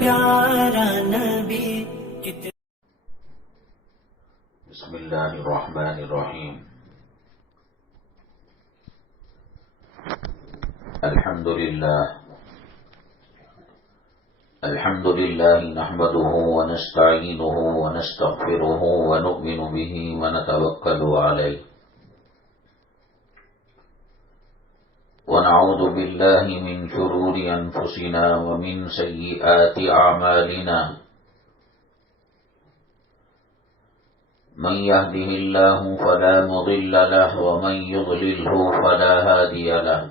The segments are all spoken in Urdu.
پیارا نبی کتنا. بسم اللہ الرحمن الرحیم. الحمد للہ نحمده ونستعینه ونستغفره ونؤمن به ونتوکل علیہ ونعوذ باللہ من شرور انفسنا ومن سیئات اعمالنا من يهده الله فلا مضل له ومن يضلله فلا هادي له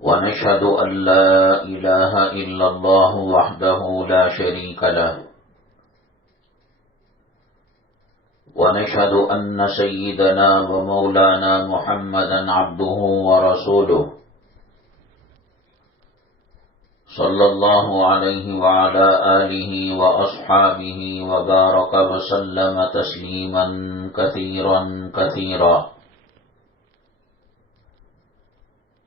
ونشهد أن لا إله إلا الله وحده لا شريك له ونشهد أن سيدنا ومولانا محمدا عبده ورسوله صلى الله عليه وعلى آله وأصحابه وبارك وسلم تسليما كثيرا كثيرا.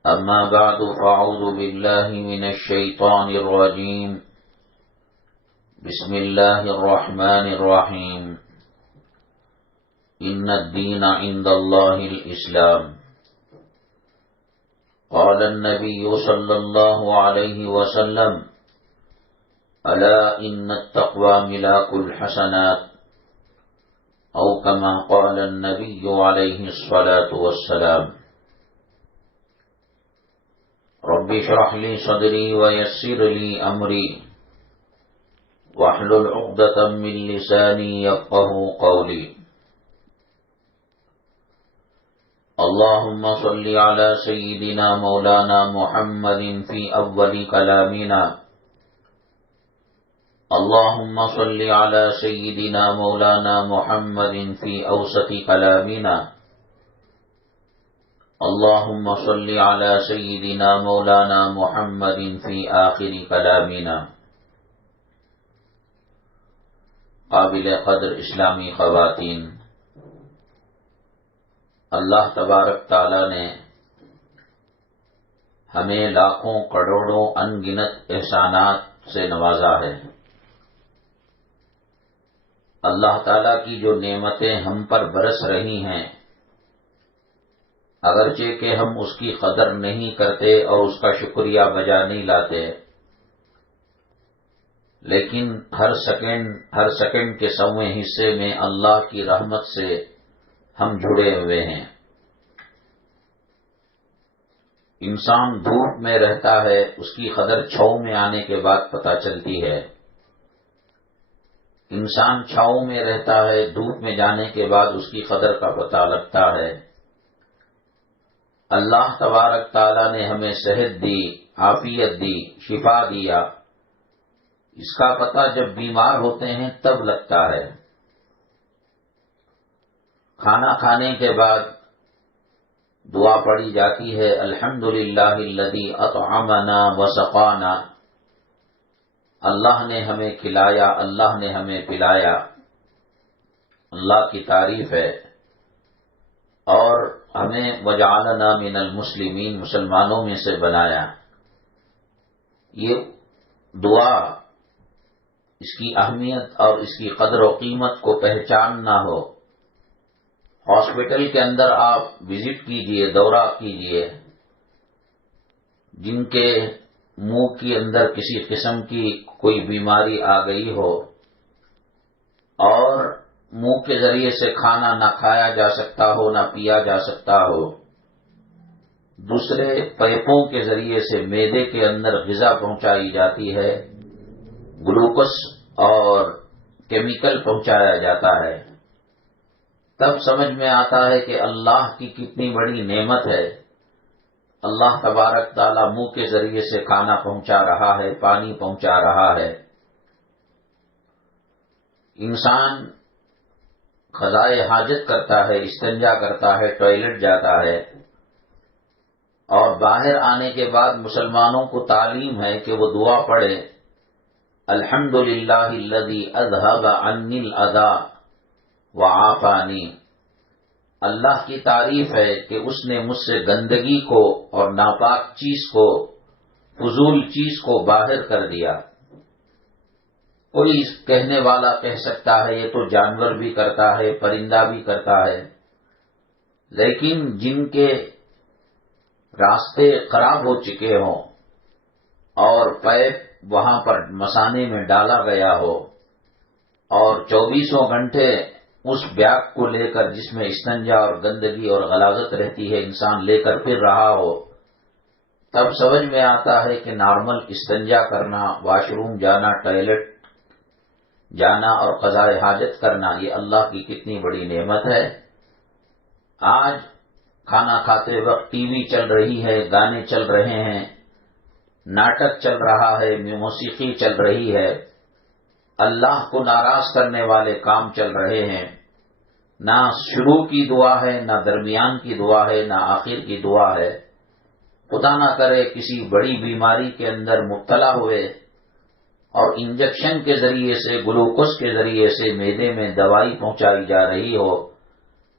أما بعد فأعوذ بالله من الشيطان الرجيم. بسم الله الرحمن الرحيم. إن الدين عند الله الإسلام. قال النبي صلى الله عليه وسلم ألا إن التقوى ملاك الحسنات أو كما قال النبي عليه الصلاة والسلام. رب اشرح لي صدري ويسر لي أمري واحلل عقدة من لساني يفقهوا قولي. اللهم صل على سيدنا مولانا محمد في أول كلامنا. اللهم صل على سيدنا مولانا محمد في أوسط كلامنا. اللهم صل على سيدنا مولانا محمد في آخر كلامنا. قابل قدر اسلامی خواتین، اللہ تبارک تعالی نے ہمیں لاکھوں کروڑوں ان گنت احسانات سے نوازا ہے. اللہ تعالی کی جو نعمتیں ہم پر برس رہی ہیں، اگرچہ کہ ہم اس کی قدر نہیں کرتے اور اس کا شکریہ بجا نہیں لاتے، لیکن ہر سیکنڈ کے 100ویں حصے میں اللہ کی رحمت سے ہم جڑے ہوئے ہیں. انسان دھوپ میں رہتا ہے، اس کی قدر چھاؤں میں آنے کے بعد پتہ چلتی ہے. انسان چھاؤں میں رہتا ہے، دھوپ میں جانے کے بعد اس کی قدر کا پتہ لگتا ہے. اللہ تبارک تعالیٰ نے ہمیں صحت دی، عافیت دی، شفا دیا. اس کا پتہ جب بیمار ہوتے ہیں تب لگتا ہے. کھانا کھانے کے بعد دعا پڑھی جاتی ہے، الحمدللہ الذی اطعمنا وسقانا. اللہ نے ہمیں کھلایا، اللہ نے ہمیں پلایا. اللہ کی تعریف ہے. اور ہمیں وجعلنا من المسلمین، مسلمانوں میں سے بنایا. یہ دعا، اس کی اہمیت اور اس کی قدر و قیمت کو پہچاننا ہو. ہاسپٹل کے اندر آپ وزٹ کیجئے، دورہ کیجئے. جن کے منہ کے اندر کسی قسم کی کوئی بیماری آ گئی ہو اور منہ کے ذریعے سے کھانا نہ کھایا جا سکتا ہو، نہ پیا جا سکتا ہو، دوسرے پیپوں کے ذریعے سے معدے کے اندر غذا پہنچائی جاتی ہے، گلوکوز اور کیمیکل پہنچایا جاتا ہے، تب سمجھ میں آتا ہے کہ اللہ کی کتنی بڑی نعمت ہے. اللہ تبارک تعالیٰ منہ کے ذریعے سے کھانا پہنچا رہا ہے، پانی پہنچا رہا ہے. انسان قضائے حاجت کرتا ہے، استنجا کرتا ہے، ٹوائلٹ جاتا ہے، اور باہر آنے کے بعد مسلمانوں کو تعلیم ہے کہ وہ دعا پڑھے، الحمدللہ الذی اذھب عنی الاذی وعافانی. اللہ کی تعریف ہے کہ اس نے مجھ سے گندگی کو اور ناپاک چیز کو فضول چیز کو باہر کر دیا۔ کوئی کہنے والا کہہ سکتا ہے یہ تو جانور بھی کرتا ہے، پرندہ بھی کرتا ہے، لیکن جن کے راستے خراب ہو چکے ہوں اور پیپ وہاں پر مسانے میں ڈالا گیا ہو اور 24 گھنٹے اس بیگ کو لے کر، جس میں استنجا اور گندگی اور غلاظت رہتی ہے، انسان لے کر پھر رہا ہو، تب سمجھ میں آتا ہے کہ نارمل استنجا کرنا، واش روم جانا، ٹوائلٹ جانا اور قضاء حاجت کرنا، یہ اللہ کی کتنی بڑی نعمت ہے۔ آج کھانا کھاتے وقت ٹی وی چل رہی ہے، گانے چل رہے ہیں، ناٹک چل رہا ہے، موسیقی چل رہی ہے، اللہ کو ناراض کرنے والے کام چل رہے ہیں۔ نہ شروع کی دعا ہے، نہ درمیان کی دعا ہے، نہ آخر کی دعا ہے۔ خدا نہ کرے کسی بڑی بیماری کے اندر مبتلا ہوئے اور انجیکشن کے ذریعے سے، گلوکوز کے ذریعے سے معدے میں دوائی پہنچائی جا رہی ہو،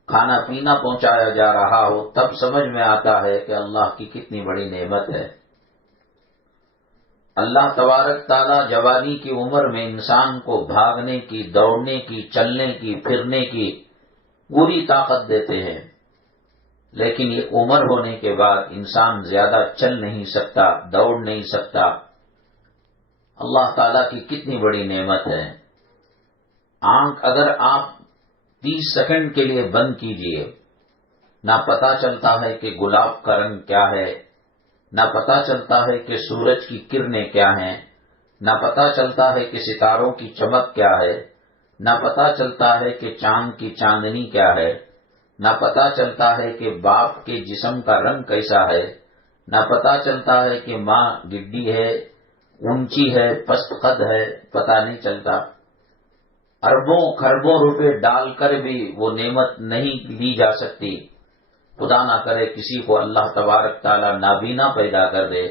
کھانا پینا پہنچایا جا رہا ہو، تب سمجھ میں آتا ہے کہ اللہ کی کتنی بڑی نعمت ہے۔ اللہ تبارک تعالیٰ جوانی کی عمر میں انسان کو بھاگنے کی، دوڑنے کی، چلنے کی، پھرنے کی پوری طاقت دیتے ہیں، لیکن یہ عمر ہونے کے بعد انسان زیادہ چل نہیں سکتا، دوڑ نہیں سکتا۔ اللہ تعالیٰ کی کتنی بڑی نعمت ہے۔ آنکھ اگر آپ 30 سیکنڈ کے لیے بند کیجئے، نہ پتہ چلتا ہے کہ گلاب کا رنگ کیا ہے، نہ پتہ چلتا ہے کہ سورج کی کرنیں کیا ہیں، نہ پتہ چلتا ہے کہ ستاروں کی چمک کیا ہے، نہ پتہ چلتا ہے کہ چاند کی چاندنی کیا ہے، نہ پتہ چلتا ہے کہ باپ کے جسم کا رنگ کیسا ہے، نہ پتہ چلتا ہے کہ ماں گڈی ہے، اونچی ہے، پست قد ہے، پتہ نہیں چلتا۔ اربوں خربوں روپے ڈال کر بھی وہ نعمت نہیں لی جا سکتی۔ خدا نہ کرے کسی کو اللہ تبارک تعالیٰ نابینا پیدا کر دے،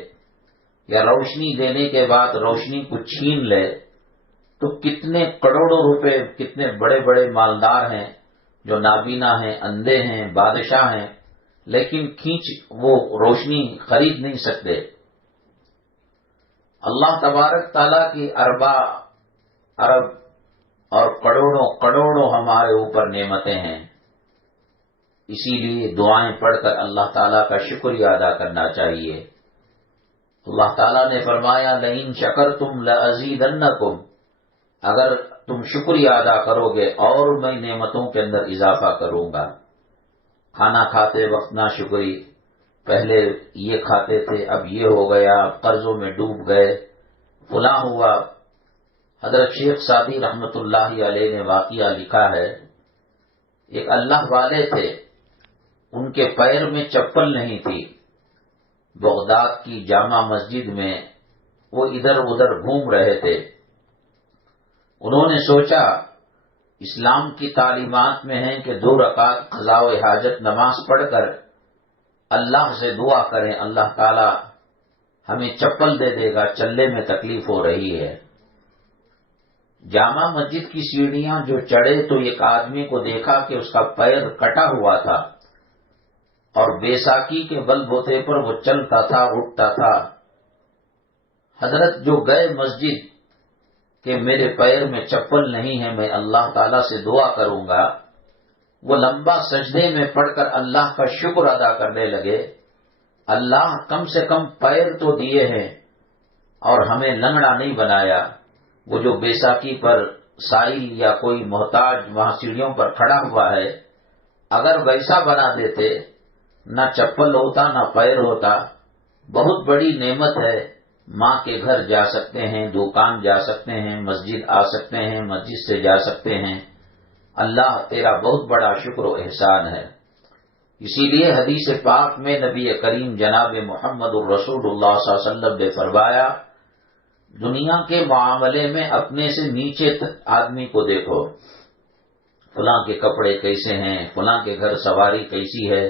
یا روشنی دینے کے بعد روشنی کو چھین لے، تو کتنے کروڑوں روپے، کتنے بڑے بڑے مالدار ہیں جو نابینا ہیں، اندھے ہیں، بادشاہ ہیں، لیکن کھینچ وہ روشنی خرید نہیں سکتے۔ اللہ تبارک تعالیٰ کی ارب اور کروڑوں کروڑوں ہمارے اوپر نعمتیں ہیں، اسی لیے دعائیں پڑھ کر اللہ تعالیٰ کا شکریہ ادا کرنا چاہیے۔ اللہ تعالیٰ نے فرمایا لئن شکرتم لأزیدنکم، اگر تم شکریہ ادا کرو گے اور میں نعمتوں کے اندر اضافہ کروں گا۔ کھانا کھاتے وقت نہ شکری، پہلے یہ کھاتے تھے اب یہ ہو گیا، قرضوں میں ڈوب گئے، فلاں ہوا۔ حضرت شیخ سعدی رحمت اللہ علیہ نے واقعہ لکھا ہے، ایک اللہ والے تھے، ان کے پیر میں چپل نہیں تھی، بغداد کی جامع مسجد میں وہ ادھر ادھر گھوم رہے تھے۔ انہوں نے سوچا اسلام کی تعلیمات میں ہے کہ 2 رکعت قضاء و حاجت نماز پڑھ کر اللہ سے دعا کریں، اللہ تعالی ہمیں چپل دے دے گا، چلنے میں تکلیف ہو رہی ہے۔ جامع مسجد کی سیڑھیاں جو چڑھے تو ایک آدمی کو دیکھا کہ اس کا پیر کٹا ہوا تھا اور بیساکھی کے بل بوتے پر وہ چلتا تھا، اٹھتا تھا۔ حضرت جو گئے مسجد کہ میرے پیر میں چپل نہیں ہے، میں اللہ تعالیٰ سے دعا کروں گا، وہ لمبا سجدے میں پڑھ کر اللہ کا شکر ادا کرنے لگے، اللہ کم سے کم پیر تو دیے ہیں اور ہمیں لنگڑا نہیں بنایا۔ وہ جو بیساکھی پر سائل یا کوئی محتاج وہاں سیڑھیوں پر کھڑا ہوا ہے، اگر ویسا بنا دیتے، نہ چپل ہوتا نہ پیر ہوتا۔ بہت بڑی نعمت ہے، ماں کے گھر جا سکتے ہیں، دکان جا سکتے ہیں، مسجد آ سکتے ہیں، مسجد سے جا سکتے ہیں۔ اللہ تیرا بہت بڑا شکر و احسان ہے۔ اسی لیے حدیث پاک میں نبی کریم جناب محمد الرسول اللہ صلی اللہ علیہ وسلم نے فرمایا، دنیا کے معاملے میں اپنے سے نیچے آدمی کو دیکھو، فلاں کے کپڑے کیسے ہیں، فلاں کے گھر سواری کیسی ہے،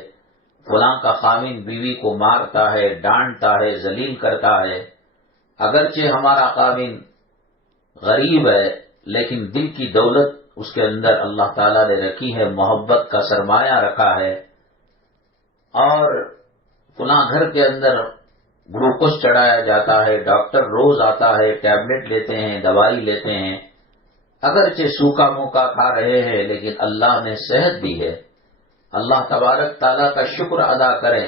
فلاں کا خاوند بیوی کو مارتا ہے، ڈانٹتا ہے، ذلیل کرتا ہے۔ اگرچہ ہمارا خاوند غریب ہے لیکن دل کی دولت اس کے اندر اللہ تعالیٰ نے رکھی ہے، محبت کا سرمایہ رکھا ہے، اور فلاں گھر کے اندر گلوکوز چڑھایا جاتا ہے، ڈاکٹر روز آتا ہے، ٹیبلٹ لیتے ہیں، دوائی لیتے ہیں، اگرچہ سوکھا موکا کھا رہے ہیں لیکن اللہ نے صحت دی ہے۔ اللہ تبارک تعالیٰ کا شکر ادا کریں،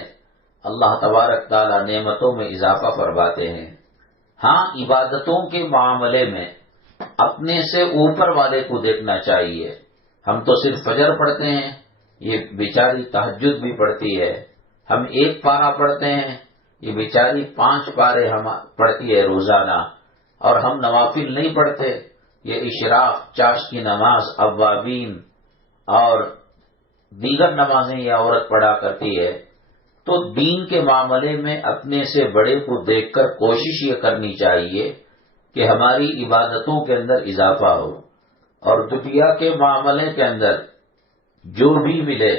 اللہ تبارک تعالیٰ نعمتوں میں اضافہ فرماتے ہیں۔ ہاں، عبادتوں کے معاملے میں اپنے سے اوپر والے کو دیکھنا چاہیے۔ ہم تو صرف فجر پڑھتے ہیں، یہ بیچاری تہجد بھی پڑھتی ہے، ہم 1 پارہ پڑھتے ہیں، یہ بیچاری 5 پارے ہم پڑھتی ہے روزانہ، اور ہم نوافل نہیں پڑھتے۔ یہ اشراق، چاش کی نماز، اوابین اور دیگر نمازیں یہ عورت پڑھا کرتی ہے۔ تو دین کے معاملے میں اپنے سے بڑے کو دیکھ کر کوشش یہ کرنی چاہیے کہ ہماری عبادتوں کے اندر اضافہ ہو، اور دنیا کے معاملے کے اندر جو بھی ملے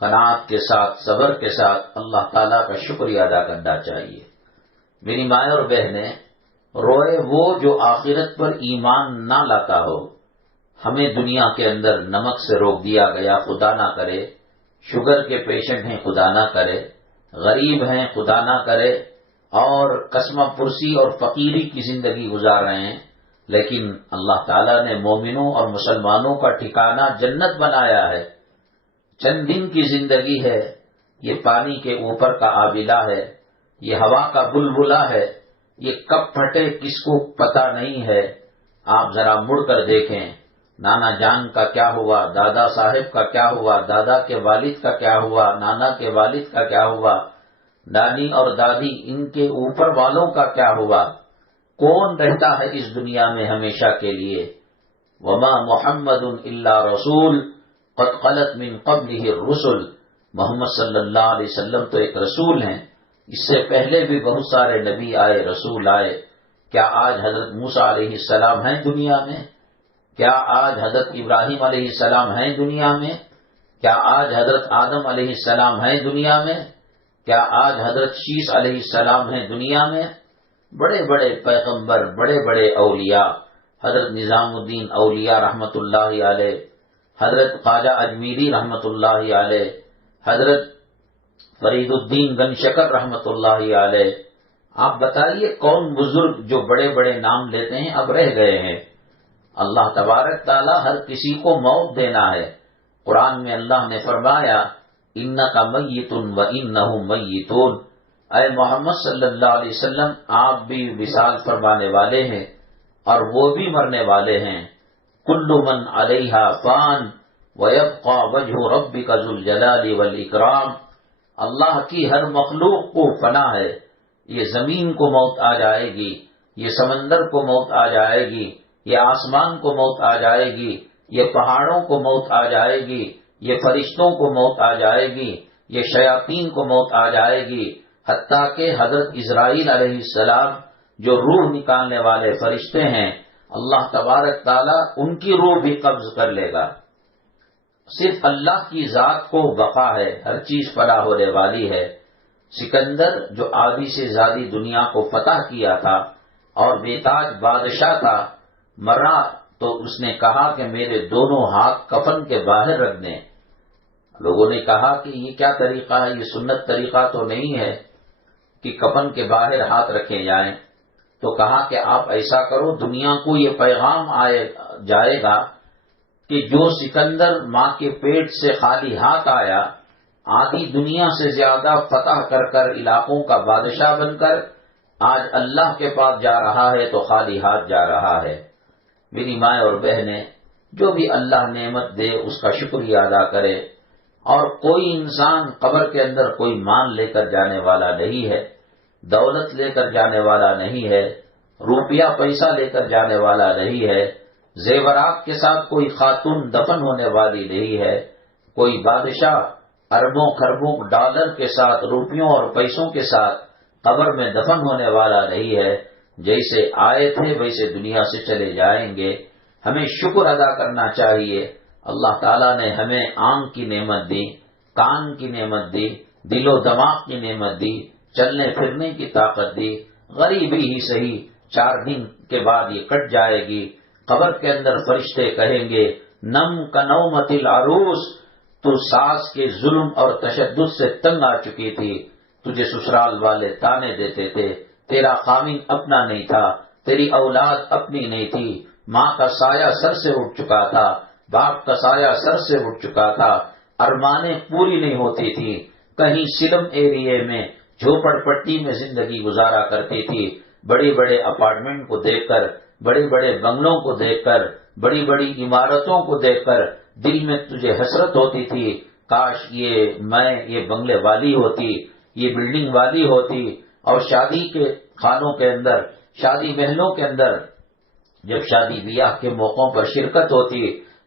قناعت کے ساتھ، صبر کے ساتھ اللہ تعالیٰ کا شکریہ ادا کرنا چاہیے۔ میری مائیں اور بہنیں، روئے وہ جو آخرت پر ایمان نہ لاتا ہو۔ ہمیں دنیا کے اندر نمک سے روک دیا گیا، خدا نہ کرے، شوگر کے پیشنٹ ہیں، خدا نہ کرے، غریب ہیں، خدا نہ کرے، اور قسمہ پرسی اور فقیری کی زندگی گزار رہے ہیں، لیکن اللہ تعالیٰ نے مومنوں اور مسلمانوں کا ٹھکانہ جنت بنایا ہے۔ چند دن کی زندگی ہے، یہ پانی کے اوپر کا آبلہ ہے، یہ ہوا کا بلبلہ ہے، یہ کب پھٹے کس کو پتہ نہیں ہے۔ آپ ذرا مڑ کر دیکھیں، نانا جان کا کیا ہوا، دادا صاحب کا کیا ہوا، دادا کے والد کا کیا ہوا، نانا کے والد کا کیا ہوا، نانی اور دادی ان کے اوپر والوں کا کیا ہوا۔ کون رہتا ہے اس دنیا میں ہمیشہ کے لیے؟ وما محمد الا رسول قد خلت من قبلہ الرسل، محمد صلی اللہ علیہ وسلم تو ایک رسول ہیں، اس سے پہلے بھی بہت سارے نبی آئے، رسول آئے۔ کیا آج حضرت موسیٰ علیہ السلام ہیں دنیا میں؟ کیا آج حضرت ابراہیم علیہ السلام ہیں دنیا میں؟ کیا آج حضرت آدم علیہ السلام ہیں دنیا میں؟ کیا آج حضرت شیس علیہ السلام ہیں دنیا میں؟ بڑے بڑے پیغمبر، بڑے بڑے اولیاء، حضرت نظام الدین اولیاء رحمت اللہ علیہ، حضرت خواجہ اجمیری رحمت اللہ علیہ، حضرت فرید الدین گن شکر رحمت اللہ علیہ۔ آپ بتائیے کون بزرگ جو بڑے بڑے نام لیتے ہیں اب رہ گئے ہیں؟ اللہ تبارک تعالیٰ ہر کسی کو موت دینا ہے۔ قرآن میں اللہ نے فرمایا انک میت وانہم میتون، اے محمد صلی اللہ علیہ وسلم آپ بھی وصال فرمانے والے ہیں اور وہ بھی مرنے والے ہیں۔ کل من علیہا فان ویبقى وجہ ربک ذو الجلال والاکرام، اللہ کی ہر مخلوق کو فنا ہے۔ یہ زمین کو موت آ جائے گی، یہ سمندر کو موت آ جائے گی، یہ آسمان کو موت آ جائے گی، یہ پہاڑوں کو موت آ جائے گی، یہ فرشتوں کو موت آ جائے گی، یہ شیاطین کو موت آ جائے گی، حتیٰ کہ حضرت اسرائیل علیہ السلام جو روح نکالنے والے فرشتے ہیں، اللہ تبارک تعالیٰ ان کی روح بھی قبض کر لے گا۔ صرف اللہ کی ذات کو بقا ہے، ہر چیز فنا ہونے والی ہے۔ سکندر جو آدھی سے زیادہ دنیا کو فتح کیا تھا اور بے تاج بادشاہ تھا، مرا تو اس نے کہا کہ میرے دونوں ہاتھ کفن کے باہر رکھ دیں۔ لوگوں نے کہا کہ یہ کیا طریقہ ہے، یہ سنت طریقہ تو نہیں ہے کہ کفن کے باہر ہاتھ رکھے جائیں۔ تو کہا کہ آپ ایسا کرو، دنیا کو یہ پیغام جائے گا کہ جو سکندر ماں کے پیٹ سے خالی ہاتھ آیا، آدھی دنیا سے زیادہ فتح کر کر علاقوں کا بادشاہ بن کر آج اللہ کے پاس جا رہا ہے تو خالی ہاتھ جا رہا ہے۔ میری مائیں اور بہنیں، جو بھی اللہ نعمت دے اس کا شکریہ ادا کرے، اور کوئی انسان قبر کے اندر کوئی مال لے کر جانے والا نہیں ہے، دولت لے کر جانے والا نہیں ہے، روپیہ پیسہ لے کر جانے والا نہیں ہے، زیورات کے ساتھ کوئی خاتون دفن ہونے والی نہیں ہے، کوئی بادشاہ اربوں خربوں ڈالر کے ساتھ، روپیوں اور پیسوں کے ساتھ قبر میں دفن ہونے والا نہیں ہے۔ جیسے آئے تھے ویسے دنیا سے چلے جائیں گے۔ ہمیں شکر ادا کرنا چاہیے، اللہ تعالیٰ نے ہمیں آنکھ کی نعمت دی، کان کی نعمت دی، دل و دماغ کی نعمت دی، چلنے پھرنے کی طاقت دی۔ غریبی ہی صحیح 4 دن کے بعد یہ کٹ جائے گی۔ قبر کے اندر فرشتے کہیں گے نم کنومت العروس، تو ساس کے ظلم اور تشدد سے تنگ آ چکی تھی، تجھے سسرال والے تانے دیتے تھے، تیرا خاوند اپنا نہیں تھا، تیری اولاد اپنی نہیں تھی، ماں کا سایہ سر سے اٹھ چکا تھا، باپ کا سایہ سر سے اٹھ چکا تھا، ارمانیں پوری نہیں ہوتی تھی، کہیں سلم ایریے میں جھوپڑ پٹی میں زندگی گزارا کرتی تھی، بڑے بڑے اپارٹمنٹ کو دیکھ کر، بڑے بڑے بنگلوں کو دیکھ کر، بڑی بڑی عمارتوں کو دیکھ کر دل میں تجھے حسرت ہوتی تھی، کاش یہ بنگلے والی ہوتی، یہ بلڈنگ والی ہوتی، اور شادی کے خانوں کے اندر، شادی محلوں کے اندر جب شادی بیاہ کے موقعوں پر شرکت ہوتی،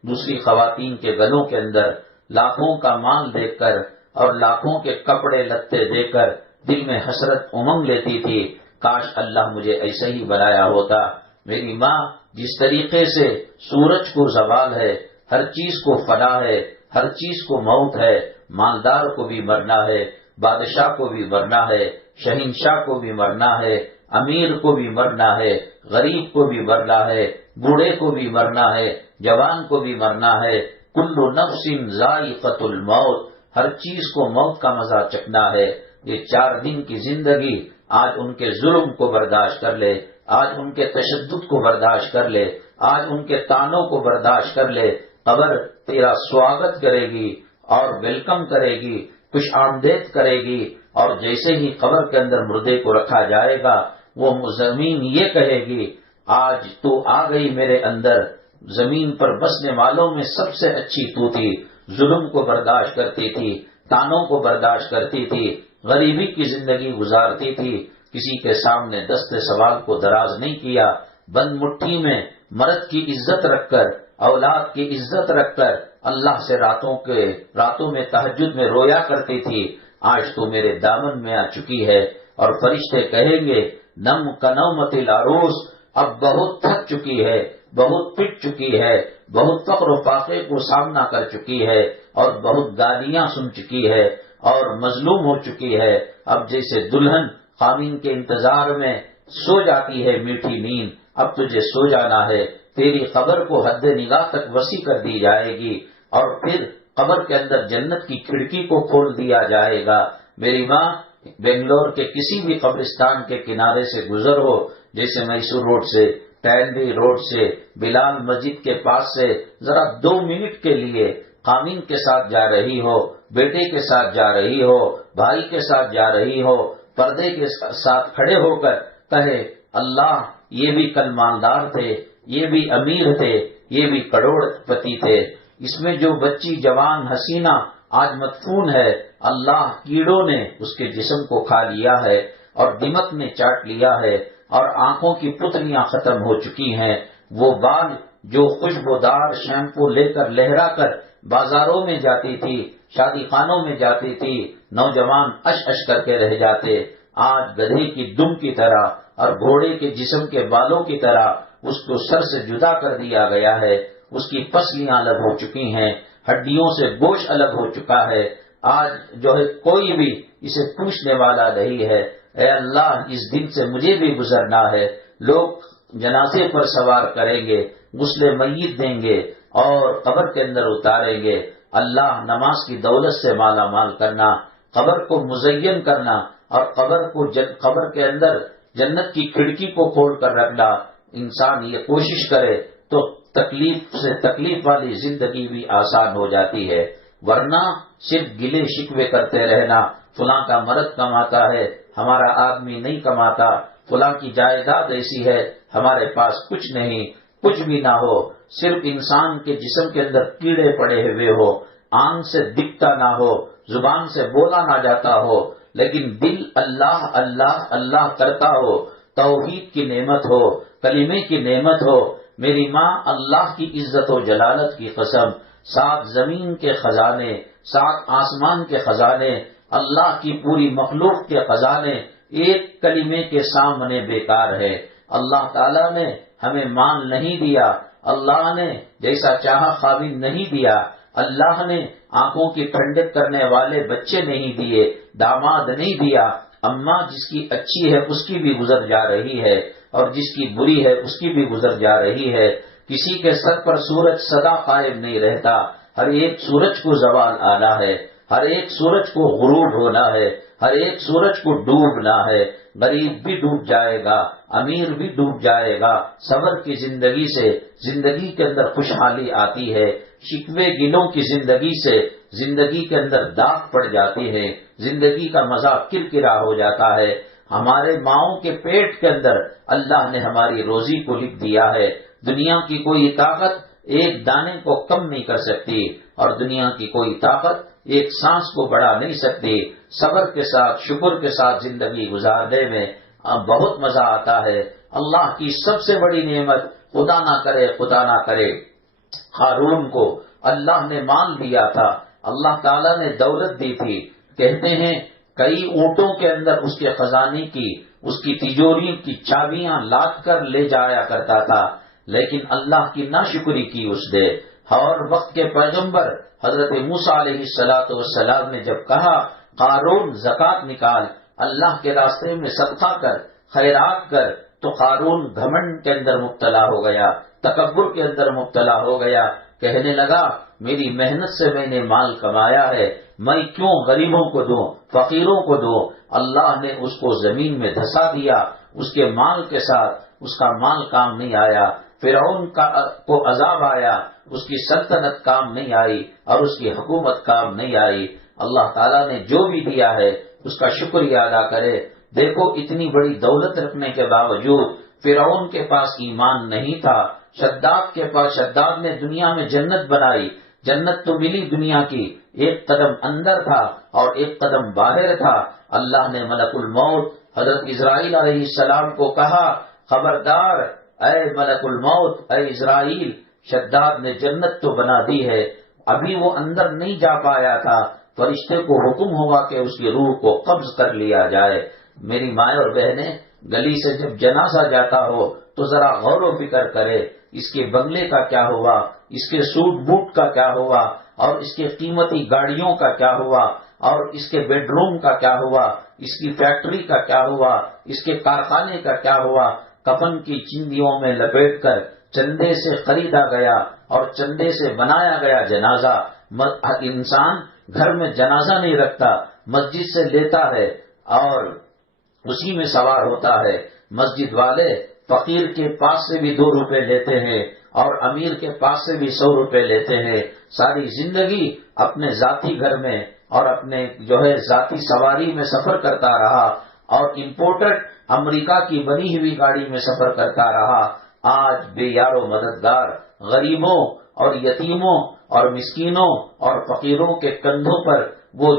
دوسری خواتین کے گلوں کے اندر لاکھوں کا مال دیکھ کر اور لاکھوں کے کپڑے لتے دیکھ کر دل میں حسرت امنگ لیتی تھی، کاش اللہ مجھے ایسے ہی بنایا ہوتا۔ میری ماں جس طریقے سے سورج کو زوال ہے، ہر چیز کو فنا ہے، ہر چیز کو موت ہے، مالدار کو بھی مرنا ہے، بادشاہ کو بھی مرنا ہے، شہنشاہ کو بھی مرنا ہے، امیر کو بھی مرنا ہے، غریب کو بھی مرنا ہے، بوڑھے کو بھی مرنا ہے، جوان کو بھی مرنا ہے، کل نفس ذائقۃ الموت، ہر چیز کو موت کا مزہ چکھنا ہے۔ یہ 4 دن کی زندگی آج ان کے ظلم کو برداشت کر لے، آج ان کے تشدد کو برداشت کر لے، آج ان کے تانوں کو برداشت کر لے، قبر تیرا سواگت کرے گی اور ویلکم کرے گی، خوش آمدید کرے گی، اور جیسے ہی قبر کے اندر مردے کو رکھا جائے گا وہ زمین یہ کہے گی، آج تو آ گئی میرے اندر، زمین پر بسنے والوں میں سب سے اچھی تو تھی، ظلم کو برداشت کرتی تھی، تانوں کو برداشت کرتی تھی، غریبی کی زندگی گزارتی تھی، کسی کے سامنے دست سوال کو دراز نہیں کیا، بند مٹھی میں مرد کی عزت رکھ کر، اولاد کی عزت رکھ کر اللہ سے راتوں میں تہجد میں رویا کرتی تھی، آج تو میرے دامن میں آ چکی ہے، اور فرشتے کہیں گے نم کنومت العروس، اب بہت تھک چکی ہے، بہت پٹ چکی ہے، بہت فقر و فاقے کو سامنا کر چکی ہے، اور بہت گالیاں سن چکی ہے، اور مظلوم ہو چکی ہے، اب جیسے دلہن خامین کے انتظار میں سو جاتی ہے میٹھی نیند، اب تجھے سو جانا ہے، تیری قبر کو حد نگاہ تک وسیع کر دی جائے گی، اور پھر قبر کے اندر جنت کی کھڑکی کو کھول دیا جائے گا۔ میری ماں بنگلور کے کسی بھی قبرستان کے کنارے سے گزر ہو، جیسے میسور روڈ سے، ٹینڈی روڈ سے، بلال مسجد کے پاس سے ذرا 2 منٹ کے لیے خامین کے ساتھ جا رہی ہو، بیٹے کے ساتھ جا رہی ہو، بھائی کے ساتھ جا رہی ہو، پردے کے ساتھ کھڑے ہو کر کہے اللہ یہ بھی کل مالدار تھے، یہ بھی امیر تھے، یہ بھی کروڑ پتی تھے، اس میں جو بچی جوان حسینہ آج مدفون ہے، اللہ کیڑوں نے اس کے جسم کو کھا لیا ہے، اور دمک نے چاٹ لیا ہے، اور آنکھوں کی پتلیاں ختم ہو چکی ہیں، وہ بال جو خوشبودار شیمپو لے کر لہرا کر بازاروں میں جاتی تھی، شادی خانوں میں جاتی تھی، نوجوان اش اش کر کے رہ جاتے، آج گدھے کی دم کی طرح اور گھوڑے کے جسم کے بالوں کی طرح اس کو سر سے جدا کر دیا گیا ہے، اس کی پسلیاں الگ ہو چکی ہیں، ہڈیوں سے گوشت الگ ہو چکا ہے، آج جو ہے کوئی بھی اسے پوچھنے والا نہیں ہے، اے اللہ اس دن سے مجھے بھی گزرنا ہے، لوگ جنازے پر سوار کریں گے، غسل میت دیں گے اور قبر کے اندر اتاریں گے، اللہ نماز کی دولت سے مالا مال کرنا، قبر کو مزین کرنا، اور قبر کے اندر جنت کی کھڑکی کو کھول کر رکھنا، انسان یہ کوشش کرے تو تکلیف والی زندگی بھی آسان ہو جاتی ہے، ورنہ صرف گلے شکوے کرتے رہنا، فلاں کا مرد کماتا ہے ہمارا آدمی نہیں کماتا، فلاں کی جائیداد ایسی ہے ہمارے پاس کچھ نہیں، کچھ بھی نہ ہو، صرف انسان کے جسم کے اندر کیڑے پڑے ہوئے ہو، آنکھ سے دکھتا نہ ہو، زبان سے بولا نہ جاتا ہو، لیکن دل اللہ اللہ اللہ کرتا ہو، توحید کی نعمت ہو، کلمے کی نعمت ہو۔ میری ماں اللہ کی عزت و جلالت کی قسم، 7 زمین کے خزانے، 7 آسمان کے خزانے، اللہ کی پوری مخلوق کے خزانے ایک کلمے کے سامنے بیکار ہے۔ اللہ تعالیٰ نے ہمیں مال نہیں دیا، اللہ نے جیسا چاہا خاوند نہیں دیا، اللہ نے آنکھوں کی ٹھنڈک کرنے والے بچے نہیں دیے، داماد نہیں دیا، اماں جس کی اچھی ہے اس کی بھی گزر جا رہی ہے، اور جس کی بری ہے اس کی بھی گزر جا رہی ہے، کسی کے سر پر سورج سدا قائم نہیں رہتا، ہر ایک سورج کو زوال آنا ہے، ہر ایک سورج کو غروب ہونا ہے، ہر ایک سورج کو ڈوبنا ہے، غریب بھی ڈوب جائے گا، امیر بھی ڈوب جائے گا۔ صبر کی زندگی سے زندگی کے اندر خوشحالی آتی ہے، شکوے گلوں کی زندگی سے زندگی کے اندر داغ پڑ جاتی ہے، زندگی کا مزہ کرکرا ہو جاتا ہے۔ ہمارے ماؤں کے پیٹ کے اندر اللہ نے ہماری روزی کو لکھ دیا ہے، دنیا کی کوئی طاقت ایک دانے کو کم نہیں کر سکتی، اور دنیا کی کوئی طاقت ایک سانس کو بڑھا نہیں سکتی۔ صبر کے ساتھ شکر کے ساتھ زندگی گزارنے میں بہت مزہ آتا ہے۔ اللہ کی سب سے بڑی نعمت، خدا نہ کرے قارون کو اللہ نے مال دیا تھا، اللہ تعالیٰ نے دولت دی تھی، کہتے ہیں کئی اونٹوں کے اندر اس کے خزانے کی، اس کی تجوری کی چابیاں لاد کر لے جایا کرتا تھا، لیکن اللہ کی ناشکری کی اس نے۔ اور وقت کے پیغمبر حضرت موسیٰ علیہ السلام نے جب کہا قارون زکوٰۃ نکال، اللہ کے راستے میں صدقہ کر، خیرات کر، تو قارون گھمنڈ کے اندر مبتلا ہو گیا، تکبر کے اندر مبتلا ہو گیا، کہنے لگا میری محنت سے میں نے مال کمایا ہے، میں کیوں غریبوں کو دوں، فقیروں کو دوں؟ اللہ نے اس کو زمین میں دھسا دیا، اس کے مال کے ساتھ اس کا مال کام نہیں آیا، فرعون کو عذاب آیا، اس کی سلطنت کام نہیں آئی اور اس کی حکومت کام نہیں آئی۔ اللہ تعالیٰ نے جو بھی دیا ہے اس کا شکریہ ادا کرے۔ دیکھو اتنی بڑی دولت رکھنے کے باوجود فرعون کے پاس ایمان نہیں تھا، شداد نے دنیا میں جنت بنائی، جنت تو ملی دنیا کی، ایک قدم اندر تھا اور ایک قدم باہر تھا۔ اللہ نے ملک الموت حضرت اسرائیل علیہ السلام کو کہا خبردار اے ملک الموت، اے اسرائیل، شداد نے جنت تو بنا دی ہے، ابھی وہ اندر نہیں جا پایا تھا، فرشتے کو حکم ہوا کہ اس کی روح کو قبض کر لیا جائے۔ میری مائیں اور بہنیں، گلی سے جب جنازہ جاتا ہو تو ذرا غور و فکر کرے، اس کے بنگلے کا کیا ہوا، اس کے سوٹ بوٹ کا کیا ہوا، اور اس کے قیمتی گاڑیوں کا کیا ہوا، اور اس کے بیڈ روم کا کیا ہوا، اس کی فیکٹری کا کیا ہوا، اس کے کارخانے کا کیا ہوا۔ کفن کی چندیوں میں لپیٹ کر چندے سے خریدا گیا اور چندے سے بنایا گیا جنازہ۔ انسان گھر میں جنازہ نہیں رکھتا، مسجد سے لیتا ہے اور اسی میں سوار ہوتا ہے۔ مسجد والے فقیر کے پاس سے بھی 2 روپے لیتے ہیں اور امیر کے پاس سے بھی 100 روپے لیتے ہیں۔ ساری زندگی اپنے ذاتی گھر میں اور اپنے ذاتی سواری میں سفر کرتا رہا اور امپورٹڈ امریکہ کی بنی ہوئی گاڑی میں سفر کرتا رہا۔ آج بے یار و مددگار غریبوں اور یتیموں اور مسکینوں اور فقیروں کے کندھوں پر وہ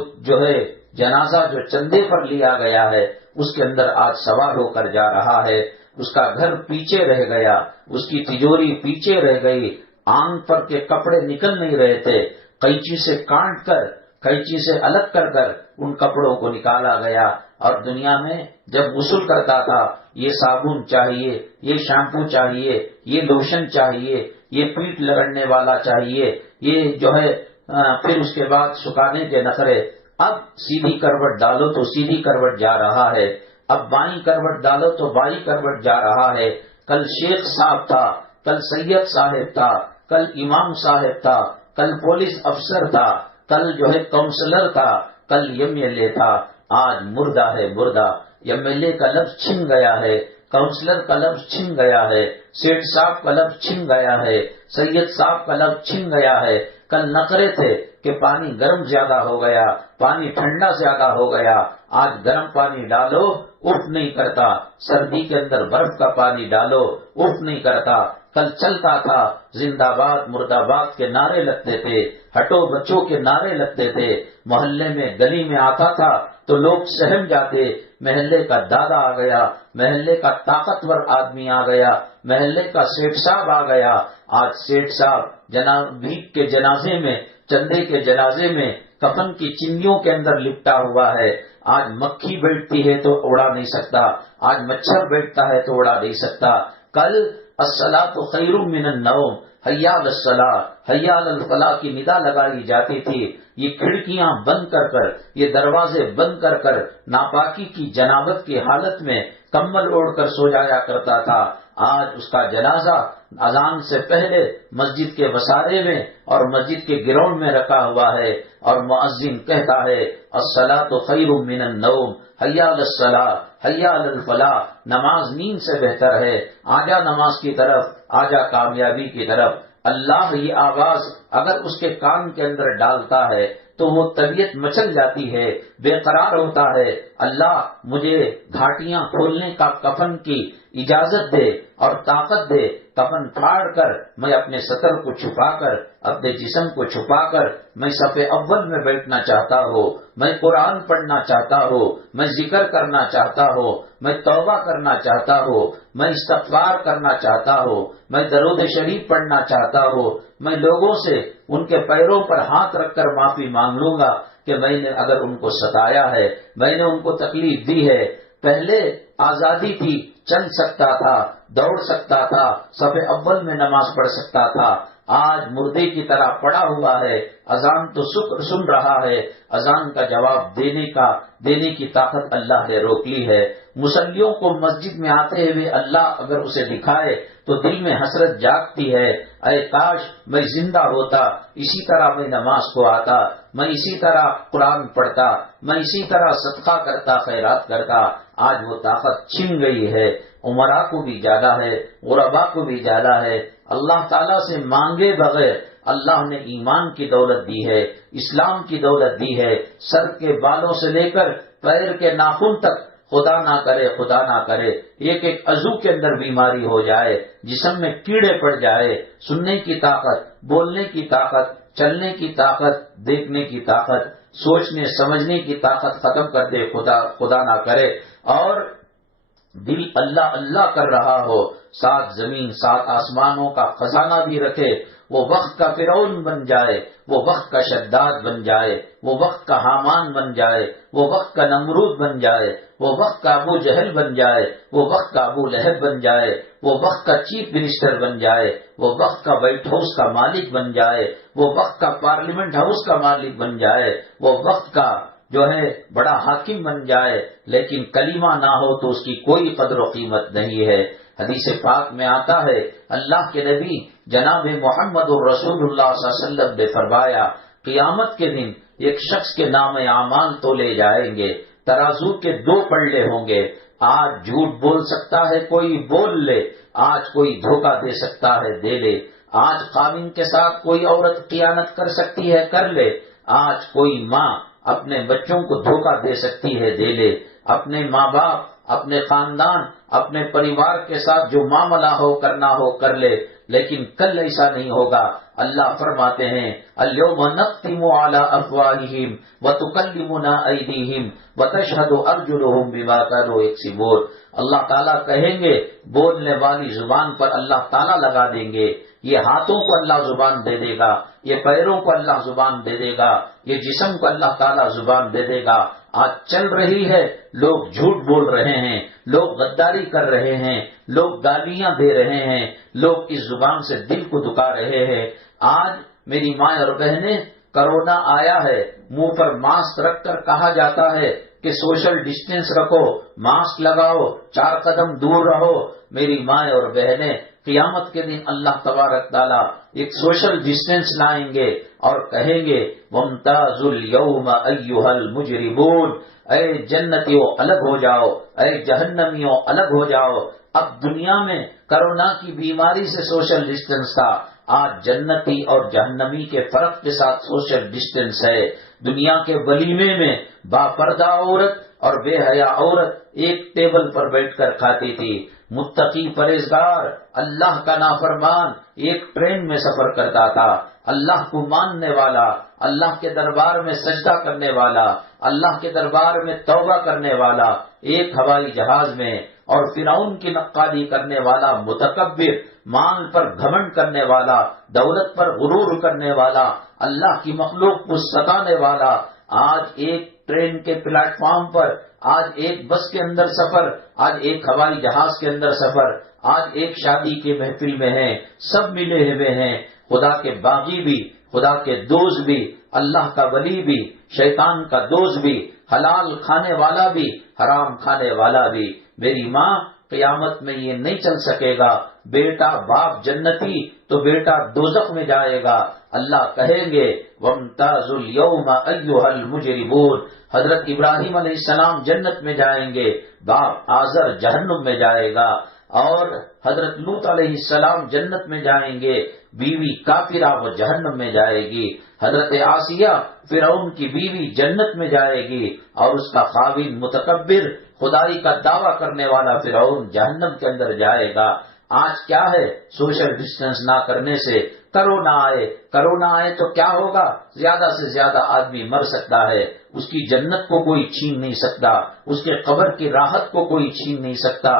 جنازہ جو چندے پر لیا گیا ہے اس کے اندر آج سوار ہو کر جا رہا ہے۔ اس کا گھر پیچھے رہ گیا، اس کی تجوری پیچھے رہ گئی، آنکھ پر کے کپڑے نکل نہیں رہے تھے، قینچی سے کاٹ کر، قینچی سے الگ کر کر ان کپڑوں کو نکالا گیا۔ اور دنیا میں جب غسل کرتا تھا یہ صابن چاہیے، یہ شیمپو چاہیے، یہ لوشن چاہیے، یہ پیٹ لگڑنے والا چاہیے، یہ پھر اس کے بعد سکھانے کے نخرے۔ اب سیدھی کروٹ ڈالو تو سیدھی کروٹ جا رہا ہے، اب بائیں کروٹ ڈالو تو بائیں کروٹ جا رہا ہے۔ کل شیخ صاحب تھا، کل سید صاحب تھا، کل امام صاحب تھا، کل پولیس افسر تھا، کل کونسلر تھا، کل ایم ایل اے تھا، آج مردہ ہے مردہ۔ ایم ایل اے کا لفظ چھن گیا ہے، کونسلر کا لفظ چھن گیا ہے، سیٹ صاحب کا لفظ چھن گیا ہے، سید صاحب کا لفظ چھن گیا ہے۔ کل نخرے تھے کہ پانی گرم زیادہ ہو گیا، پانی ٹھنڈا زیادہ ہو گیا، آج گرم پانی ڈالو اف نہیں کرتا، سردی کے اندر برف کا پانی ڈالو اف نہیں کرتا۔ کل چلتا تھا زندہ باد مرد آباد کے نعرے لگتے تھے، ہٹو بچوں کے نعرے لگتے تھے، محلے میں گلی میں آتا تھا تو لوگ سہم جاتے، محلے کا دادا آ گیا، محلے کا طاقتور آدمی آ گیا، محلے کا سیٹ صاحب آ گیا۔ آج سیٹ صاحب بھیک کے جنازے میں، چندے کے جنازے میں کفن کی چندیوں کے اندر لپٹا ہوا ہے۔ آج مکھی بیٹھتی ہے تو اڑا نہیں سکتا، آج مچھر بیٹھتا ہے تو اڑا نہیں سکتا۔ کل الصلاۃ خیر من النوم، حی علی الصلاۃ، حی علی الفلاح کی ندا لگائی جاتی تھی۔ یہ کھڑکیاں بند کر کر، یہ دروازے بند کر کر، ناپاکی کی جنابت کی حالت میں کمبل اوڑھ کر سو جایا کرتا تھا، آج اس کا جنازہ اذان سے پہلے مسجد کے وسارے میں اور مسجد کے گراؤنڈ میں رکھا ہوا ہے، اور مؤذن کہتا ہے الصلاۃ خیر من النوم، حی علی الصلاۃ، حی علی الفلاح، نماز نیند سے بہتر ہے، آجا نماز کی طرف، آجا کامیابی کی طرف۔ اللہ یہ آواز اگر اس کے کان کے اندر ڈالتا ہے تو وہ طبیعت مچل جاتی ہے، بے قرار ہوتا ہے۔ اللہ مجھے گھاٹیاں کھولنے کا کفن کی اجازت دے اور طاقت دے، کفن پھاڑ کر میں اپنے سطر کو چھپا کر، اپنے جسم کو چھپا کر میں صف اول میں بیٹھنا چاہتا ہوں، میں قرآن پڑھنا چاہتا ہوں، میں ذکر کرنا چاہتا ہوں، میں توبہ کرنا چاہتا ہوں، میں استغفار کرنا چاہتا ہوں، میں درود شریف پڑھنا چاہتا ہوں، میں لوگوں سے ان کے پیروں پر ہاتھ رکھ کر معافی مانگ لوں گا کہ میں نے اگر ان کو ستایا ہے، میں نے ان کو تکلیف دی ہے۔ پہلے آزادی تھی، چل سکتا تھا، دوڑ سکتا تھا، صف اول میں نماز پڑھ سکتا تھا، آج مردے کی طرح پڑا ہوا ہے۔ اذان تو سن رہا ہے، اذان کا جواب دینے کی طاقت اللہ نے روک لی ہے۔ مصلیوں کو مسجد میں آتے ہوئے اللہ اگر اسے دکھائے تو دل میں حسرت جاگتی ہے، اے کاش میں زندہ ہوتا، اسی طرح میں نماز کو آتا، میں اسی طرح قرآن پڑھتا، میں اسی طرح صدقہ کرتا، خیرات کرتا۔ آج وہ طاقت چھن گئی ہے، عمرا کو بھی جالا ہے، غربا کو بھی جالا ہے۔ اللہ تعالیٰ سے مانگے بغیر اللہ نے ایمان کی دولت دی ہے، اسلام کی دولت دی ہے، سر کے بالوں سے لے کر پیر کے ناخن تک، خدا نہ کرے ایک عضو کے اندر بیماری ہو جائے، جسم میں کیڑے پڑ جائے، سننے کی طاقت، بولنے کی طاقت، چلنے کی طاقت، دیکھنے کی طاقت، سوچنے سمجھنے کی طاقت ختم کر دے، خدا نہ کرے، اور دل اللہ اللہ کر رہا ہو، 7 زمین 7 آسمانوں کا خزانہ بھی رکھے، وہ وقت کا فرعون بن جائے، وہ وقت کا شداد بن جائے، وہ وقت کا حامان بن جائے، وہ وقت کا نمرود بن جائے، وہ وقت کا ابو جہل بن جائے، وہ وقت کا ابو لہب بن جائے، وہ وقت کا چیف منسٹر بن جائے، وہ وقت کا وائٹ ہاؤس کا مالک بن جائے، وہ وقت کا پارلیمنٹ ہاؤس کا مالک بن جائے، وہ وقت کا جو ہے بڑا حاکم بن جائے، لیکن کلمہ نہ ہو تو اس کی کوئی قدر و قیمت نہیں ہے۔ حدیث پاک میں آتا ہے، اللہ کے نبی جناب محمد الرسول اللہ صلی اللہ علیہ وسلم نے فرمایا، قیامت کے دن ایک شخص کے نام اعمال تولے جائیں گے، ترازو کے 2 پلڑے ہوں گے، آج جھوٹ بول سکتا ہے کوئی، بول لے، آج کوئی دھوکہ دے سکتا ہے، دے لے، آج خاوند کے ساتھ کوئی عورت خیانت کر سکتی ہے، کر لے، آج کوئی ماں اپنے بچوں کو دھوکہ دے سکتی ہے، دے لے، اپنے ماں باپ، اپنے خاندان، اپنے پریوار کے ساتھ جو معاملہ ہو کرنا ہو کر لے، لیکن کل ایسا نہیں ہوگا۔ اللہ فرماتے ہیں اليوم نختم على افواہہم وتکلمنا ایدیہم وتشہد ارجلہم بما كانوا یکسبون۔ اللہ تعالیٰ کہیں گے، بولنے والی زبان پر اللہ تعالیٰ لگا دیں گے، یہ ہاتھوں کو اللہ زبان دے دے گا، یہ پیروں کو اللہ زبان دے دے گا، یہ جسم کو اللہ تعالیٰ زبان دے دے گا۔ آج چل رہی ہے، لوگ جھوٹ بول رہے ہیں، لوگ غداری کر رہے ہیں، لوگ گالیاں دے رہے ہیں، لوگ اس زبان سے دل کو دکھا رہے ہیں۔ آج میری ماں اور بہنیں، کرونا آیا ہے، منہ پر ماسک رکھ کر کہا جاتا ہے کہ سوشل ڈسٹینس رکھو، ماسک لگاؤ، 4 قدم دور رہو۔ میری ماں اور بہنیں، قیامت کے دن اللہ تبارک تعالیٰ ایک سوشل ڈسٹینس لائیں گے اور کہیں گے وَامْتَازُوا الْيَوْمَ أَيُّهَا الْمُجْرِمُونَ، اے جنتیوں الگ ہو جاؤ، اے جہنمیوں الگ ہو جاؤ۔ اب دنیا میں کرونا کی بیماری سے سوشل ڈسٹینس تھا، آج جنتی اور جہنمی کے فرق کے ساتھ سوشل ڈسٹینس ہے۔ دنیا کے ولیمے میں باپردہ عورت اور بے حیا عورت ایک ٹیبل پر بیٹھ کر کھاتی تھی۔ متقی پرہیزگار اللہ کا نافرمان ایک ٹرین میں سفر کرتا تھا۔ اللہ کو ماننے والا، اللہ کے دربار میں سجدہ کرنے والا، اللہ کے دربار میں توبہ کرنے والا ایک ہوائی جہاز میں، اور فرعون کی نقالی کرنے والا متکبر، مال پر گھمنڈ کرنے والا، دولت پر غرور کرنے والا، اللہ کی مخلوق کو ستانے والا، آج ایک ٹرین کے پلیٹ فارم پر، آج ایک بس کے اندر سفر، آج ایک ہوائی جہاز کے اندر سفر، آج ایک شادی کے محفل میں ہیں، سب ملے ہوئے ہیں، خدا کے باغی بھی، خدا کے دوست بھی، اللہ کا ولی بھی، شیطان کا دوست بھی، حلال کھانے والا بھی، حرام کھانے والا بھی، میری ماں قیامت میں یہ نہیں چل سکے گا، بیٹا باپ جنتی تو بیٹا دوزخ میں جائے گا۔ اللہ کہیں گے وَامْتَازُوا الْيَوْمَ أَيُّهَا الْمُجْرِمُونَ، حضرت ابراہیم علیہ السلام جنت میں جائیں گے، باپ آزر جہنم میں جائے گا، اور حضرت لوط علیہ السلام جنت میں جائیں گے، بیوی کافرہ وہ جہنم میں جائے گی، حضرت آسیہ فرعون کی بیوی جنت میں جائے گی، اور اس کا خاوند متکبر خدائی کا دعویٰ کرنے والا فرعون جہنم کے اندر جائے گا۔ آج کیا ہے، سوشل ڈسٹینس نہ کرنے سے کرونا آئے تو کیا ہوگا، زیادہ سے زیادہ آدمی مر سکتا ہے، اس کی جنت کو کوئی چھین نہیں سکتا، اس کے قبر کی راحت کو کوئی چھین نہیں سکتا،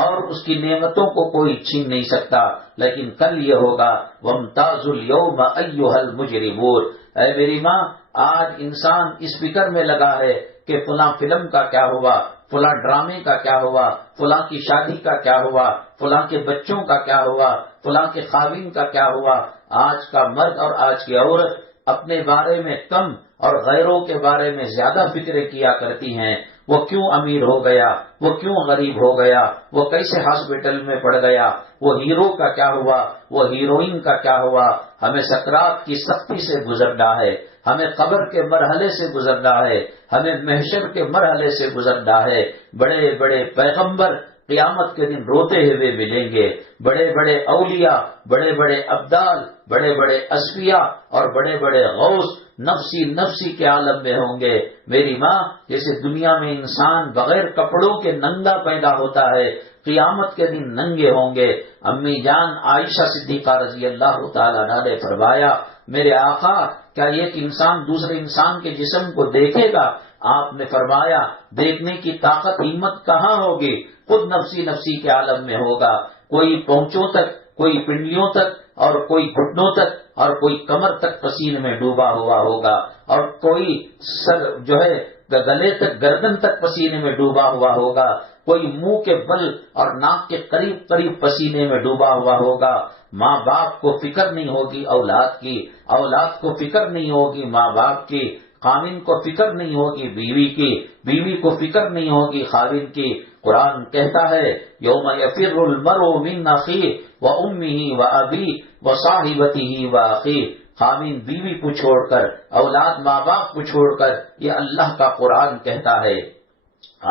اور اس کی نعمتوں کو کوئی چھین نہیں سکتا، لیکن کل یہ ہوگا وَامْتَازُوا الْيَوْمَ أَيُّهَا الْمُجْرِمُونَ۔ اے میری ماں، آج انسان اس فکر میں لگا ہے کہ فلاں فلم کا کیا ہوا، فلاں ڈرامے کا کیا ہوا، فلاں کی شادی کا کیا ہوا، فلاں کے بچوں کا کیا ہوا، فلاں کے خاوند کا کیا ہوا۔ آج کا مرد اور آج کی عورت اپنے بارے میں کم اور غیروں کے بارے میں زیادہ فکریں کیا کرتی ہیں۔ وہ کیوں امیر ہو گیا، وہ کیوں غریب ہو گیا، وہ کیسے ہاسپٹل میں پڑ گیا، وہ ہیرو کا کیا ہوا، وہ ہیروئن کا کیا ہوا۔ ہمیں سکرات کی سختی سے گزرنا ہے، ہمیں قبر کے مرحلے سے گزرنا ہے، ہمیں محشر کے مرحلے سے گزرنا ہے۔ بڑے بڑے پیغمبر قیامت کے دن روتے ہوئے ملیں گے، بڑے بڑے اولیاء، بڑے بڑے ابدال، بڑے بڑے اصفیاء اور بڑے بڑے غوث نفسی نفسی کے عالم میں ہوں گے۔ میری ماں، جیسے دنیا میں انسان بغیر کپڑوں کے ننگا پیدا ہوتا ہے، قیامت کے دن ننگے ہوں گے۔ امی جان عائشہ صدیقہ رضی اللہ تعالیٰ عنہا نے فرمایا، میرے آقا کیا ایک انسان دوسرے انسان کے جسم کو دیکھے گا؟ آپ نے فرمایا دیکھنے کی طاقت ہمت کہاں ہوگی، خود نفسی نفسی کے عالم میں ہوگا۔ کوئی پونچوں تک، کوئی پنڈلیوں تک، اور کوئی گھٹنوں تک، اور کوئی کمر تک پسینے میں ڈوبا ہوا ہوگا، اور کوئی سر جو ہے گلے تک، گردن تک پسینے میں ڈوبا ہوا ہوگا، کوئی منہ کے بل اور ناک کے قریب قریب پسینے میں ڈوبا ہوا ہوگا۔ ماں باپ کو فکر نہیں ہوگی اولاد کی، اولاد کو فکر نہیں ہوگی ماں باپ کی، خاوند کو فکر نہیں ہوگی بیوی کی، بیوی کو فکر نہیں ہوگی خاوند کی۔ قرآن کہتا ہے یوم یفر المرء من اخیہ وامہ وابیہ وصاحبتہ واخیہ، خاوند بیوی کو چھوڑ کر، اولاد ماں باپ کو چھوڑ کر، یہ اللہ کا قرآن کہتا ہے۔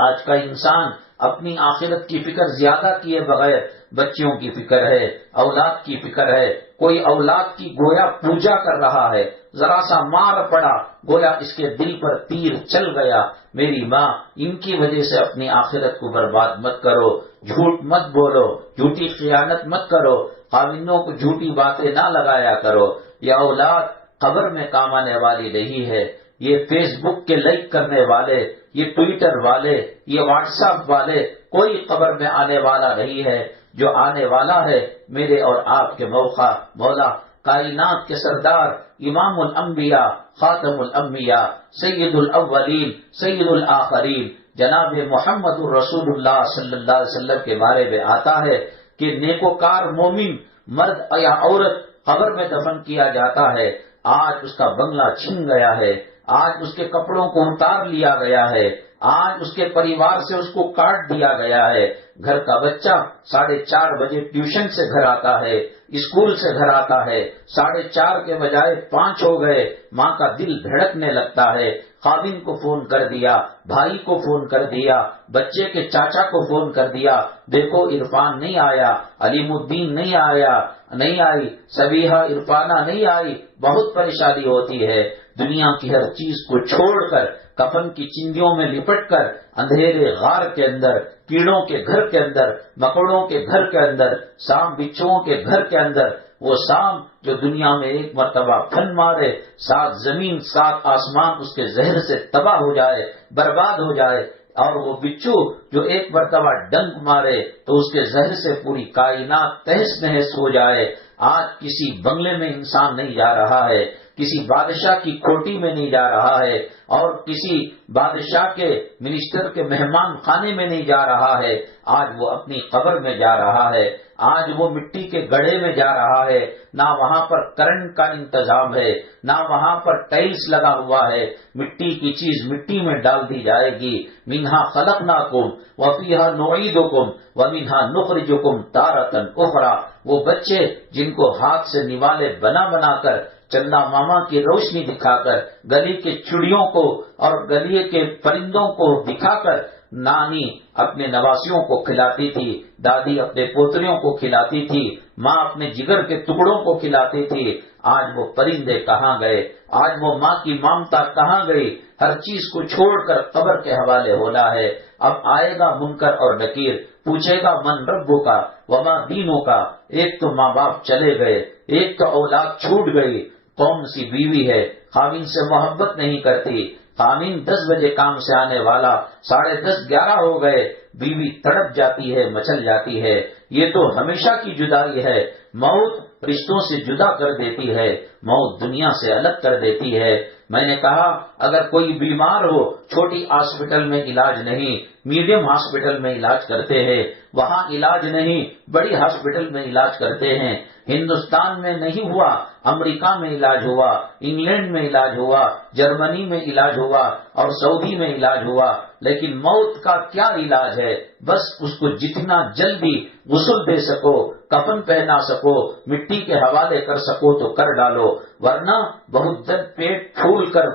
آج کا انسان اپنی آخرت کی فکر زیادہ کیے بغیر بچیوں کی فکر ہے، اولاد کی فکر ہے۔ کوئی اولاد کی گویا پوجا کر رہا ہے، ذرا سا مار پڑا گویا اس کے دل پر تیر چل گیا۔ میری ماں، ان کی وجہ سے اپنی آخرت کو برباد مت کرو، جھوٹ مت بولو، جھوٹی خیانت مت کرو، خاوندوں کو جھوٹی باتیں نہ لگایا کرو۔ یہ اولاد قبر میں کام آنے والی نہیں ہے۔ یہ فیس بک کے لائک کرنے والے، یہ ٹویٹر والے، یہ واٹس ایپ والے کوئی قبر میں آنے والا نہیں ہے۔ جو آنے والا ہے میرے اور آپ کے مولا کائنات کے سردار، امام الانبیاء، خاتم الانبیاء، سید الاولین سید الآخرین، جناب محمد الرسول اللہ صلی اللہ علیہ وسلم کے بارے میں آتا ہے کہ نیکوکار مومن مرد یا عورت قبر میں دفن کیا جاتا ہے، آج اس کا بنگلہ چھن گیا ہے، آج اس کے کپڑوں کو اتار لیا گیا ہے، آج اس کے پریوار سے اس کو کاٹ دیا گیا ہے۔ گھر کا بچہ 4:30 بجے ٹیوشن سے گھر آتا ہے، اسکول سے گھر آتا ہے، 4:30 کے بجائے 5 ہو گئے، ماں کا دل دھڑکنے لگتا ہے۔ خاوند کو فون کر دیا، بھائی کو فون کر دیا، بچے کے چاچا کو فون کر دیا، دیکھو عرفان نہیں آیا، علیم الدین نہیں آیا، نہیں آئی، سبیحہ عرفانہ نہیں آئی، بہت پریشانی ہوتی ہے۔ دنیا کی ہر چیز کو چھوڑ کر، کفن کی چنگیوں میں لپٹ کر، اندھیرے غار کے اندر، کیڑوں کے گھر کے اندر، مکڑوں کے گھر کے اندر، سام بچھوؤں کے گھر کے اندر، وہ سام جو دنیا میں ایک مرتبہ پھن مارے، 7 زمین 7 آسمان اس کے زہر سے تباہ ہو جائے، برباد ہو جائے، اور وہ بچھو جو ایک مرتبہ ڈنک مارے تو اس کے زہر سے پوری کائنات تہس نہس ہو جائے۔ آج کسی بنگلے میں انسان نہیں جا رہا ہے، کسی بادشاہ کی کھوٹی میں نہیں جا رہا ہے اور کسی بادشاہ کے منسٹر کے مہمان خانے میں نہیں جا رہا ہے، آج وہ اپنی قبر میں جا رہا ہے، آج وہ مٹی کے گڑھے میں جا رہا ہے، نہ وہاں پر کرنٹ کا انتظام ہے، نہ وہاں پر ٹائلز لگا ہوا ہے، مٹی کی چیز مٹی میں ڈال دی جائے گی۔ منہا خلقناکم وفیہا نعیدکم ومنہا نخرجکم تارۃ اخری۔ وہ بچے جن کو ہاتھ سے نوالے بنا بنا کر، چندا ماما کی روشنی دکھا کر، گلی کے چڑیوں کو اور گلی کے پرندوں کو دکھا کر نانی اپنے نواسیوں کو کھلاتی تھی، دادی اپنے پوتریوں کو کھلاتی تھی، ماں اپنے جگر کے ٹکڑوں کو کھلاتی تھی، آج وہ پرندے کہاں گئے؟ آج وہ ماں کی ممتا کہاں گئی؟ ہر چیز کو چھوڑ کر قبر کے حوالے ہونا ہے۔ اب آئے گا منکر اور نکیر، پوچھے گا من ربوں کا وما دینوں کا۔ ایک تو ماں باپ چلے گئے، ایک تو اولاد چھوٹ گئی، کون سی بیوی ہے خاوند سے محبت نہیں کرتی؟ خاوند 10 بجے کام سے آنے والا 10:30 11 ہو گئے، بیوی تڑپ جاتی ہے، مچل جاتی ہے۔ یہ تو ہمیشہ کی جدائی ہے۔ موت رشتوں سے جدا کر دیتی ہے، موت دنیا سے الگ کر دیتی ہے۔ میں نے کہا اگر کوئی بیمار ہو، چھوٹی ہاسپٹل میں علاج نہیں، میڈیم ہاسپٹل میں علاج کرتے ہیں، وہاں علاج نہیں، بڑی ہاسپٹل میں علاج کرتے ہیں۔ ہندوستان میں نہیں ہوا، امریکہ میں علاج ہوا، انگلینڈ میں علاج ہوا، جرمنی میں علاج ہوا اور سعودی میں علاج ہوا، لیکن موت کا کیا علاج ہے؟ بس اس کو جتنا جلدی غسل دے سکو، کفن پہنا سکو، مٹی کے حوالے کر سکو تو کر ڈالو، ورنہ بہت جلد پیٹ پھول کر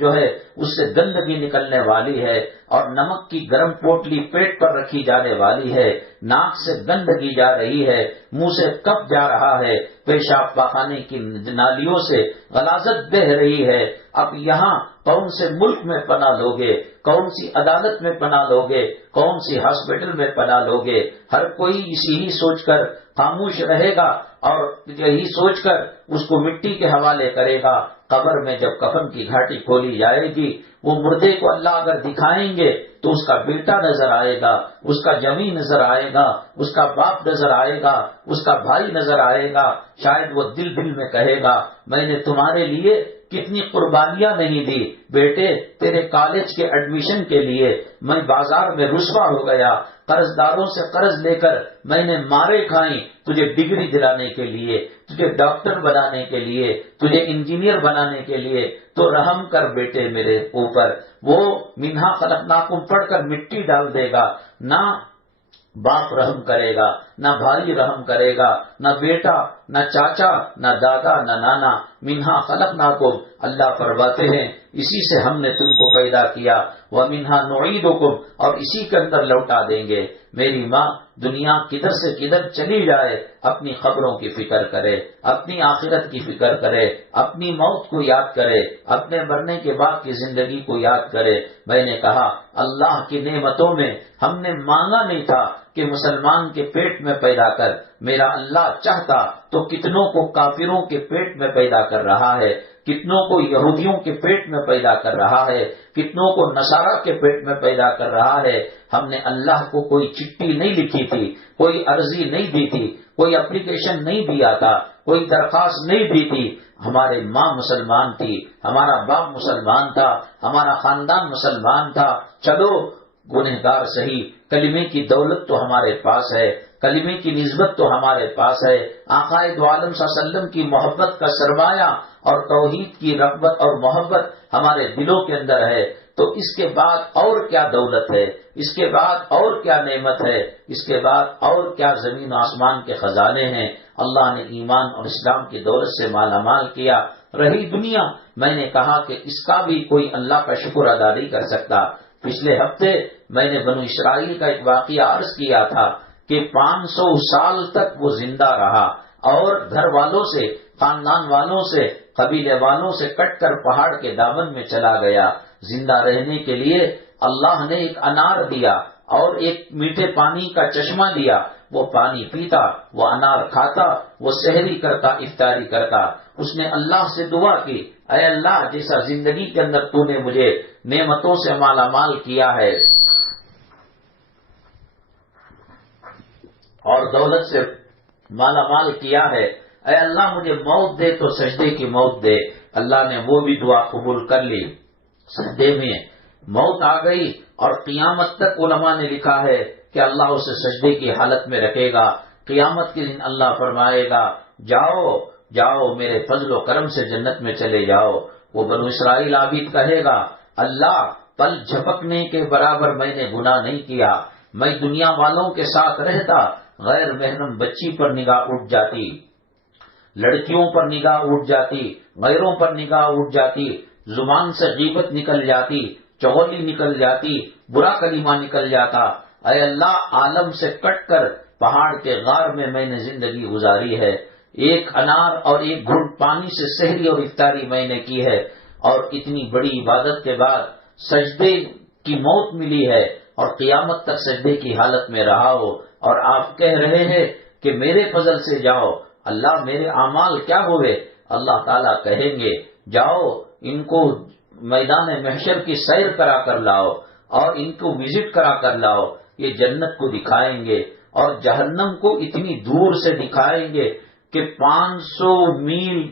جو ہے اس سے گندگی نکلنے والی ہے، اور نمک کی گرم پوٹلی پیٹ پر رکھی جانے والی ہے، ناک سے گندگی جا رہی ہے، منہ سے کف جا رہا ہے، پیشاب پاخانے کی نالیوں سے غلاظت بہ رہی ہے۔ اب یہاں کون سے ملک میں پناہ لوگے؟ کون سی عدالت میں پناہ لوگے؟ کون سی ہاسپٹل میں پناہ لوگے؟ ہر کوئی اسی سوچ کر خاموش رہے گا اور یہی سوچ کر اس کو مٹی کے حوالے کرے گا۔ قبر میں جب کفن کی گھاٹی کھولی جائے گی، وہ مردے کو اللہ اگر دکھائیں گے تو اس کا بیٹا نظر آئے گا، اس کا جمی نظر آئے گا، اس کا باپ نظر آئے گا، اس کا بھائی نظر آئے گا۔ شاید وہ دل دل میں کہے گا میں نے تمہارے لیے کتنی قربانیاں نہیں دی، بیٹے تیرے کالج کے ایڈمیشن کے لیے میں بازار میں رسوا ہو گیا، قرض داروں سے قرض لے کر میں نے مارے کھائیں تجھے ڈگری دلانے کے لیے، تجھے ڈاکٹر بنانے کے لیے، تجھے انجینئر بنانے کے لیے، تو رحم کر بیٹے میرے اوپر۔ وہ منہا خلقناکم پڑھ کر مٹی ڈال دے گا، نہ باپ رحم کرے گا، نہ بھائی رحم کرے گا، نہ بیٹا، نہ چاچا، نہ دادا، نہ نانا۔ منہا خلقناکم، اللہ فرماتے ہیں اسی سے ہم نے تم کو پیدا کیا، ومنہا نعیدکم، اور اسی کے اندر لوٹا دیں گے۔ میری ماں دنیا کدھر سے کدھر چلی جائے، اپنی خبروں کی فکر کرے، اپنی آخرت کی فکر کرے، اپنی موت کو یاد کرے، اپنے مرنے کے بعد کی زندگی کو یاد کرے۔ میں نے کہا اللہ کی نعمتوں میں ہم نے مانگا نہیں تھا کہ مسلمان کے پیٹ میں پیدا کر، میرا اللہ چاہتا تو کتنوں کو کافروں کے پیٹ میں پیدا کر رہا ہے، کتنوں کو یہودیوں کے پیٹ میں پیدا کر رہا ہے، کتنوں کو نصارہ کے پیٹ میں پیدا کر رہا ہے۔ ہم نے اللہ کو کوئی چٹھی نہیں لکھی تھی، کوئی عرضی نہیں دی تھی، کوئی اپلیکیشن نہیں دیا تھا، کوئی درخواست نہیں دی تھی۔ ہمارے ماں مسلمان تھی، ہمارا باپ مسلمان تھا، ہمارا خاندان مسلمان تھا، چلو گنہگار صحیح، کلمے کی دولت تو ہمارے پاس ہے، کلمے کی نسبت تو ہمارے پاس ہے، آقا دو عالم صلی اللہ علیہ وسلم کی محبت کا سرمایہ اور توحید کی رغبت اور محبت ہمارے دلوں کے اندر ہے، تو اس کے بعد اور کیا دولت ہے، اس کے بعد اور کیا نعمت ہے، اس کے بعد اور کیا زمین و آسمان کے خزانے ہیں۔ اللہ نے ایمان اور اسلام کی دولت سے مالا مال کیا۔ رہی دنیا، میں نے کہا کہ اس کا بھی کوئی اللہ کا شکر ادا نہیں کر سکتا۔ پچھلے ہفتے میں نے بنو اسرائیل کا ایک واقعہ عرض کیا تھا کہ 500 سال تک وہ زندہ رہا اور گھر والوں سے، خاندان والوں سے، قبیلے والوں سے کٹ کر پہاڑ کے دامن میں چلا گیا۔ زندہ رہنے کے لیے اللہ نے ایک انار دیا اور ایک میٹھے پانی کا چشمہ دیا، وہ پانی پیتا، وہ انار کھاتا، وہ سحری کرتا، افطاری کرتا۔ اس نے اللہ سے دعا کی اے اللہ جیسا زندگی کے اندر تو نے مجھے نعمتوں سے مالا مال کیا ہے اور دولت سے مالا مال کیا ہے، اے اللہ مجھے موت دے تو سجدے کی موت دے، اللہ نے وہ بھی دعا قبول کر لی. سجدے میں موت آ گئی اور قیامت تک علماء نے لکھا ہے کہ اللہ اسے سجدے کی حالت میں رکھے گا. قیامت کے دن اللہ فرمائے گا جاؤ جاؤ میرے فضل و کرم سے جنت میں چلے جاؤ. وہ بنو اسرائیل عابد کہے گا اللہ پل جھپکنے کے برابر میں نے گناہ نہیں کیا. میں دنیا والوں کے ساتھ رہتا غیر محرم بچی پر نگاہ اٹھ جاتی، لڑکیوں پر نگاہ اٹھ جاتی، غیروں پر نگاہ اٹھ جاتی، زبان سے غیبت نکل جاتی، چغلی نکل جاتی، برا کلمہ نکل جاتا. اے اللہ عالم سے کٹ کر پہاڑ کے غار میں میں نے زندگی گزاری ہے. ایک انار اور ایک گھونٹ پانی سے سحری اور افطاری میں نے کی ہے، اور اتنی بڑی عبادت کے بعد سجدے کی موت ملی ہے اور قیامت تک سجدے کی حالت میں رہا ہو، اور آپ کہہ رہے ہیں کہ میرے فضل سے جاؤ. اللہ میرے اعمال کیا ہوئے؟ اللہ تعالیٰ کہیں گے جاؤ ان کو میدان محشر کی سیر کرا کر لاؤ اور ان کو وزٹ کرا کر لاؤ. یہ جنت کو دکھائیں گے اور جہنم کو اتنی دور سے دکھائیں گے کہ 500 میل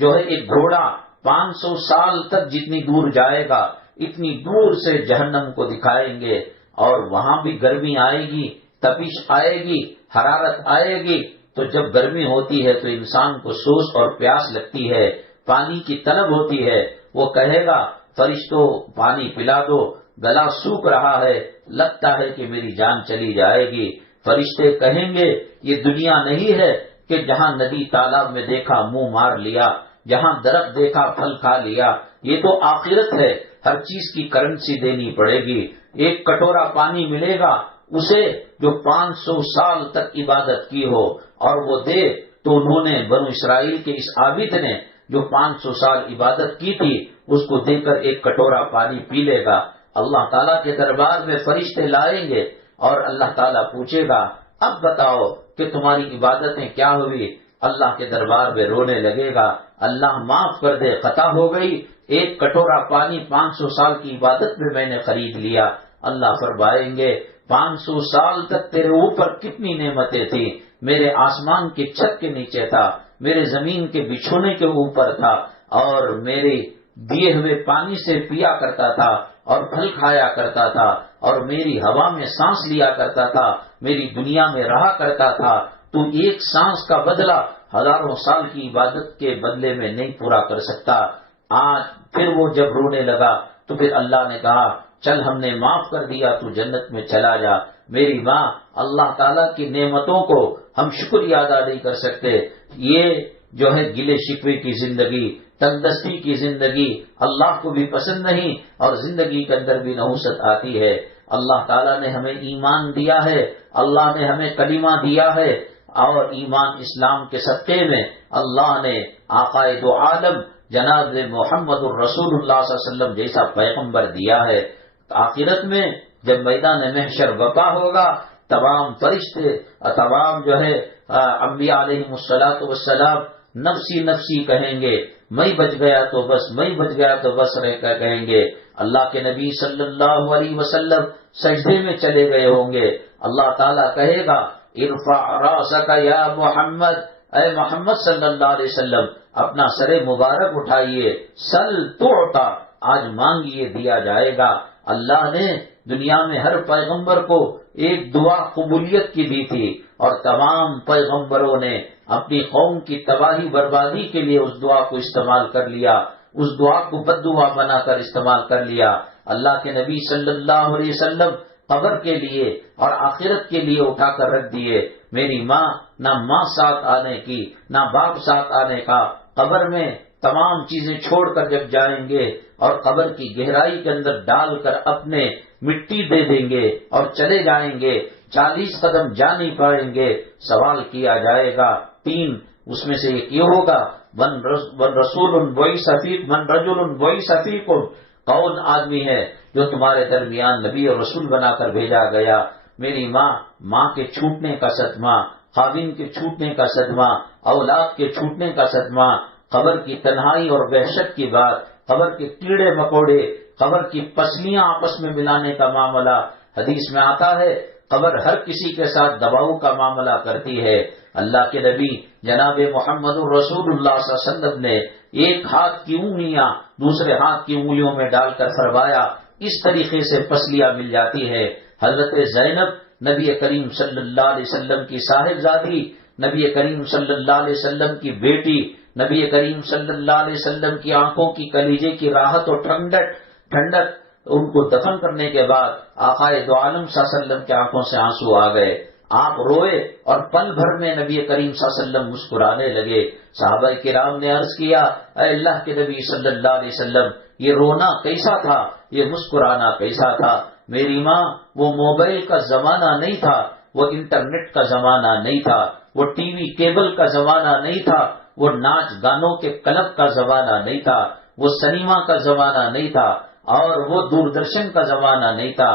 جو ہے ایک گھوڑا 500 سال تک جتنی دور جائے گا اتنی دور سے جہنم کو دکھائیں گے. اور وہاں بھی گرمی آئے گی، تپش آئے گی، حرارت آئے گی. تو جب گرمی ہوتی ہے تو انسان کو سوز اور پیاس لگتی ہے، پانی کی طلب ہوتی ہے. وہ کہے گا فرشتوں پانی پلا دو، گلا سوکھ رہا ہے، لگتا ہے کہ میری جان چلی جائے گی. فرشتے کہیں گے یہ دنیا نہیں ہے کہ جہاں ندی تالاب میں دیکھا منہ مار لیا، جہاں درخت دیکھا پھل کھا لیا. یہ تو آخرت ہے، ہر چیز کی کرنسی دینی پڑے گی. ایک کٹورا پانی ملے گا اسے جو 500 سال تک عبادت کی ہو اور وہ دے. تو انہوں نے بنو اسرائیل کے اس عابد نے جو 500 سال عبادت کی تھی اس کو دے کر ایک کٹورا پانی پی لے گا. اللہ تعالیٰ کے دربار میں فرشتے لائیں گے اور اللہ تعالیٰ پوچھے گا اب بتاؤ کہ تمہاری عبادتیں کیا ہوئی. اللہ کے دربار میں رونے لگے گا اللہ معاف کر دے، خطا ہو گئی، ایک کٹورا پانی 500 سال کی عبادت میں نے خرید لیا. اللہ فرمائیں گے 500 سال تک تیرے اوپر کتنی نعمتیں تھیں. میرے آسمان کی چھت کے نیچے تھا، میرے زمین کے بچھونے کے اوپر تھا، اور میرے دیے ہوئے پانی سے پیا کرتا تھا اور پھل کھایا کرتا تھا اور میری ہوا میں سانس لیا کرتا تھا، میری دنیا میں رہا کرتا تھا. تو ایک سانس کا بدلہ ہزاروں سال کی عبادت کے بدلے میں نہیں پورا کر سکتا. آج پھر وہ جب رونے لگا تو پھر اللہ نے کہا چل ہم نے معاف کر دیا، تو جنت میں چلا جا. میری ماں اللہ تعالیٰ کی نعمتوں کو ہم شکریہ ادا نہیں کر سکتے. یہ جو ہے گلے شکوے کی زندگی، تندرستی کی زندگی اللہ کو بھی پسند نہیں، اور زندگی کے اندر بھی نحوست آتی ہے. اللہ تعالیٰ نے ہمیں ایمان دیا ہے، اللہ نے ہمیں کلمہ دیا ہے، اور ایمان اسلام کے صدقے میں اللہ نے آقائے دو عالم جناب محمد الرسول اللہ صلی اللہ علیہ وسلم جیسا پیغمبر دیا ہے. آخرت میں جب میدان محشر وقع ہوگا تمام فرشتے تمام جو ہے انبیاء علیہم الصلاۃ والسلام نفسی نفسی کہیں گے، میں بچ گیا تو بس، میں بچ گیا تو بس رہ کر کہیں گے. اللہ کے نبی صلی اللہ علیہ وسلم سجدے میں چلے گئے ہوں گے. اللہ تعالیٰ کہے گا ارفع راسک یا محمد، اے محمد صلی اللہ علیہ وسلم اپنا سر مبارک اٹھائیے، سل تعطا، آج مانگیے دیا جائے گا. اللہ نے دنیا میں ہر پیغمبر کو ایک دعا قبولیت کی دی تھی، اور تمام پیغمبروں نے اپنی قوم کی تباہی بربادی کے لیے اس دعا کو استعمال کر لیا، اس دعا کو بد دعا بنا کر استعمال کر لیا. اللہ کے نبی صلی اللہ علیہ وسلم قبر کے لیے اور آخرت کے لیے اٹھا کر رکھ دیے. میری نہ ماں ساتھ آنے کی نہ باپ ساتھ آنے کا، قبر میں تمام چیزیں چھوڑ کر جب جائیں گے اور قبر کی گہرائی کے اندر ڈال کر اپنے مٹی دے دیں گے اور چلے جائیں گے، 40 قدم جا نہیں پائیں گے. سوال کیا جائے گا 3، اس میں سے ایک یہ ہوگا من رسول بعث فیکم، من رجل بعث فیکم، کون آدمی ہے جو تمہارے درمیان نبی اور رسول بنا کر بھیجا گیا. میری ماں کے چھوٹنے کا صدمہ، خاوند کے چھوٹنے کا صدمہ، اولاد کے چھوٹنے کا صدمہ، قبر کی تنہائی اور وحشت کی بات، قبر کے کیڑے مکوڑے، قبر کی پسلیاں آپس میں ملانے کا معاملہ. حدیث میں آتا ہے قبر ہر کسی کے ساتھ دباؤ کا معاملہ کرتی ہے۔ اللہ کے نبی جناب محمد الرسول اللہ صلی اللہ علیہ وسلم نے ایک ہاتھ کی انگلیاں دوسرے ہاتھ کی انگلیوں میں ڈال کر فرمایا، اس طریقے سے پسلیاں مل جاتی ہے۔ حضرت زینب نبی کریم صلی اللہ علیہ وسلم کی صاحبزادی، نبی کریم صلی اللہ علیہ وسلم کی بیٹی، نبی کریم صلی اللہ علیہ وسلم کی آنکھوں کی کلیجے کی راحت اور ٹھنڈک، ان کو دفن کرنے کے بعد آقا دو عالم صلی اللہ علیہ وسلم کی آنکھوں سے آنسو آ گئے، آپ روئے اور پل بھر میں نبی کریم صلی اللہ علیہ وسلم مسکرانے لگے۔ صحابہ کرام نے عرض کیا، اے اللہ کے نبی صلی اللہ علیہ وسلم، یہ رونا کیسا تھا، یہ مسکرانا کیسا تھا؟ میری ماں، وہ موبائل کا زمانہ نہیں تھا، وہ انٹرنیٹ کا زمانہ نہیں تھا، وہ ٹی وی کیبل کا زمانہ نہیں تھا، وہ ناچ گانوں کے کلب کا زمانہ نہیں تھا، وہ سنیما کا زمانہ نہیں تھا، اور وہ دوردرشن کا زمانہ نہیں تھا،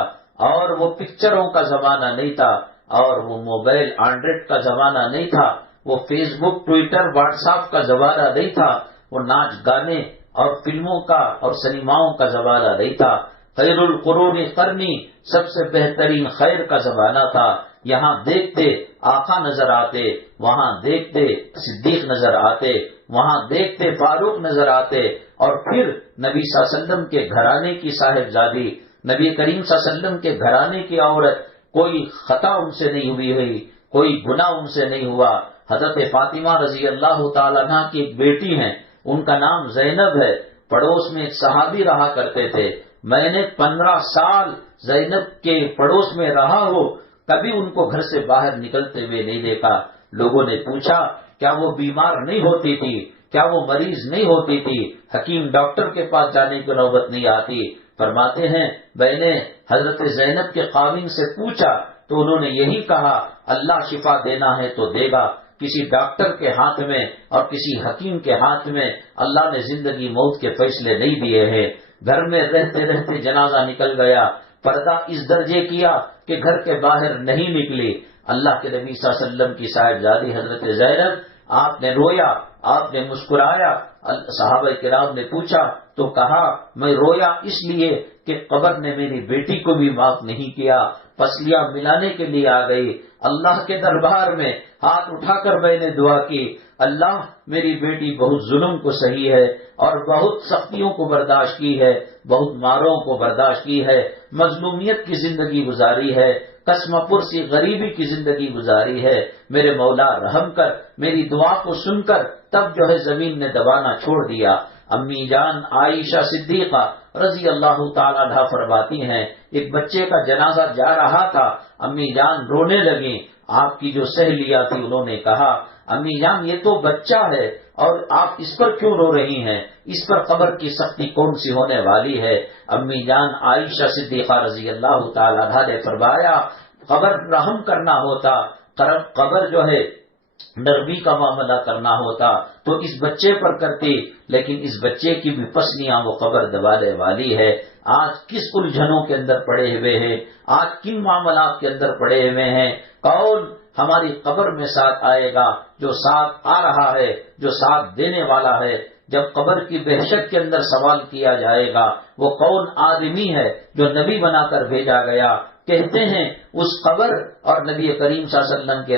اور وہ پکچروں کا زمانہ نہیں تھا، اور وہ موبائل اینڈرائڈ کا زمانہ نہیں تھا، وہ فیس بک ٹویٹر واٹس ایپ کا زمانہ نہیں تھا، وہ ناچ گانے اور فلموں کا اور سنیماؤں کا زمانہ نہیں تھا۔ خیر القرون قرنی، سب سے بہترین خیر کا زمانہ تھا۔ یہاں دیکھتے آقا نظر آتے، وہاں دیکھتے صدیق نظر آتے، وہاں دیکھتے فاروق نظر آتے، اور پھر نبی صلی اللہ علیہ وسلم کے گھرانے کی صاحبزادی، نبی کریم صلی اللہ علیہ وسلم کے گھرانے کی عورت، کوئی خطا ان سے نہیں ہوئی، کوئی گناہ ان سے نہیں ہوا۔ حضرت فاطمہ رضی اللہ تعالیٰ عنہ کی ایک بیٹی ہیں، ان کا نام زینب ہے، پڑوس میں ایک صحابی رہا کرتے تھے، میں نے 15 سال زینب کے پڑوس میں رہا ہو، کبھی ان کو گھر سے باہر نکلتے ہوئے نہیں دیکھا۔ لوگوں نے پوچھا، کیا وہ بیمار نہیں ہوتی تھی، کیا وہ مریض نہیں ہوتی تھی، حکیم ڈاکٹر کے پاس جانے کی نوبت نہیں آتی؟ فرماتے ہیں، میں نے حضرت زینب کے خاوند سے پوچھا تو انہوں نے یہی کہا، اللہ شفا دینا ہے تو دے گا، کسی ڈاکٹر کے ہاتھ میں اور کسی حکیم کے ہاتھ میں اللہ نے زندگی موت کے فیصلے نہیں دیے ہیں۔ گھر میں رہتے رہتے جنازہ نکل گیا، پردہ اس درجے کیا کہ گھر کے باہر نہیں نکلی۔ اللہ کے نبی صلی اللہ علیہ وسلم کی صاحبزادی حضرت زینب، آپ نے رویا، آپ نے مسکرایا۔ صحابہ کرام نے پوچھا تو کہا، میں رویا اس لیے کہ قبر نے میری بیٹی کو بھی معاف نہیں کیا، پسلیاں ملانے کے لیے آ گئی۔ اللہ کے دربار میں ہاتھ اٹھا کر میں نے دعا کی، اللہ میری بیٹی بہت ظلم کو سہی ہے اور بہت سختیوں کو برداشت کی ہے، بہت ماروں کو برداشت کی ہے، مظلومیت کی زندگی گزاری ہے، قسم پرسی غریبی کی زندگی گزاری ہے، میرے مولا رحم کر، میری دعا کو سن کر تب جو ہے زمین نے دبانا چھوڑ دیا۔ امی جان عائشہ صدیقہ رضی اللہ تعالیٰ عنہا فرماتی ہیں، ایک بچے کا جنازہ جا رہا تھا، امی جان رونے لگیں۔ آپ کی جو سہیلیاں تھی انہوں نے کہا، امی جان یہ تو بچہ ہے اور آپ اس پر کیوں رو رہی ہیں، اس پر قبر کی سختی کون سی ہونے والی ہے؟ امی جان عائشہ صدیقہ رضی اللہ تعالیٰ عنہا نے فرمایا، قبر رحم کرنا ہوتا، قبر جو ہے نرمی کا معاملہ کرنا ہوتا تو اس بچے پر کرتی، لیکن اس بچے کی بھی پسلیاں وہ قبر دبانے والی ہے۔ آج کس الجھنوں کے اندر پڑے ہوئے ہیں، آج کن معاملات کے اندر پڑے ہوئے ہیں، کون ہماری قبر میں ساتھ آئے گا؟ جو ساتھ آ رہا ہے، جو ساتھ دینے والا ہے، جب قبر کی دہشت کے اندر سوال کیا جائے گا، وہ کون آدمی ہے جو نبی بنا کر بھیجا گیا؟ کہتے ہیں اس قبر اور نبی کریم صلی اللہ علیہ وسلم کے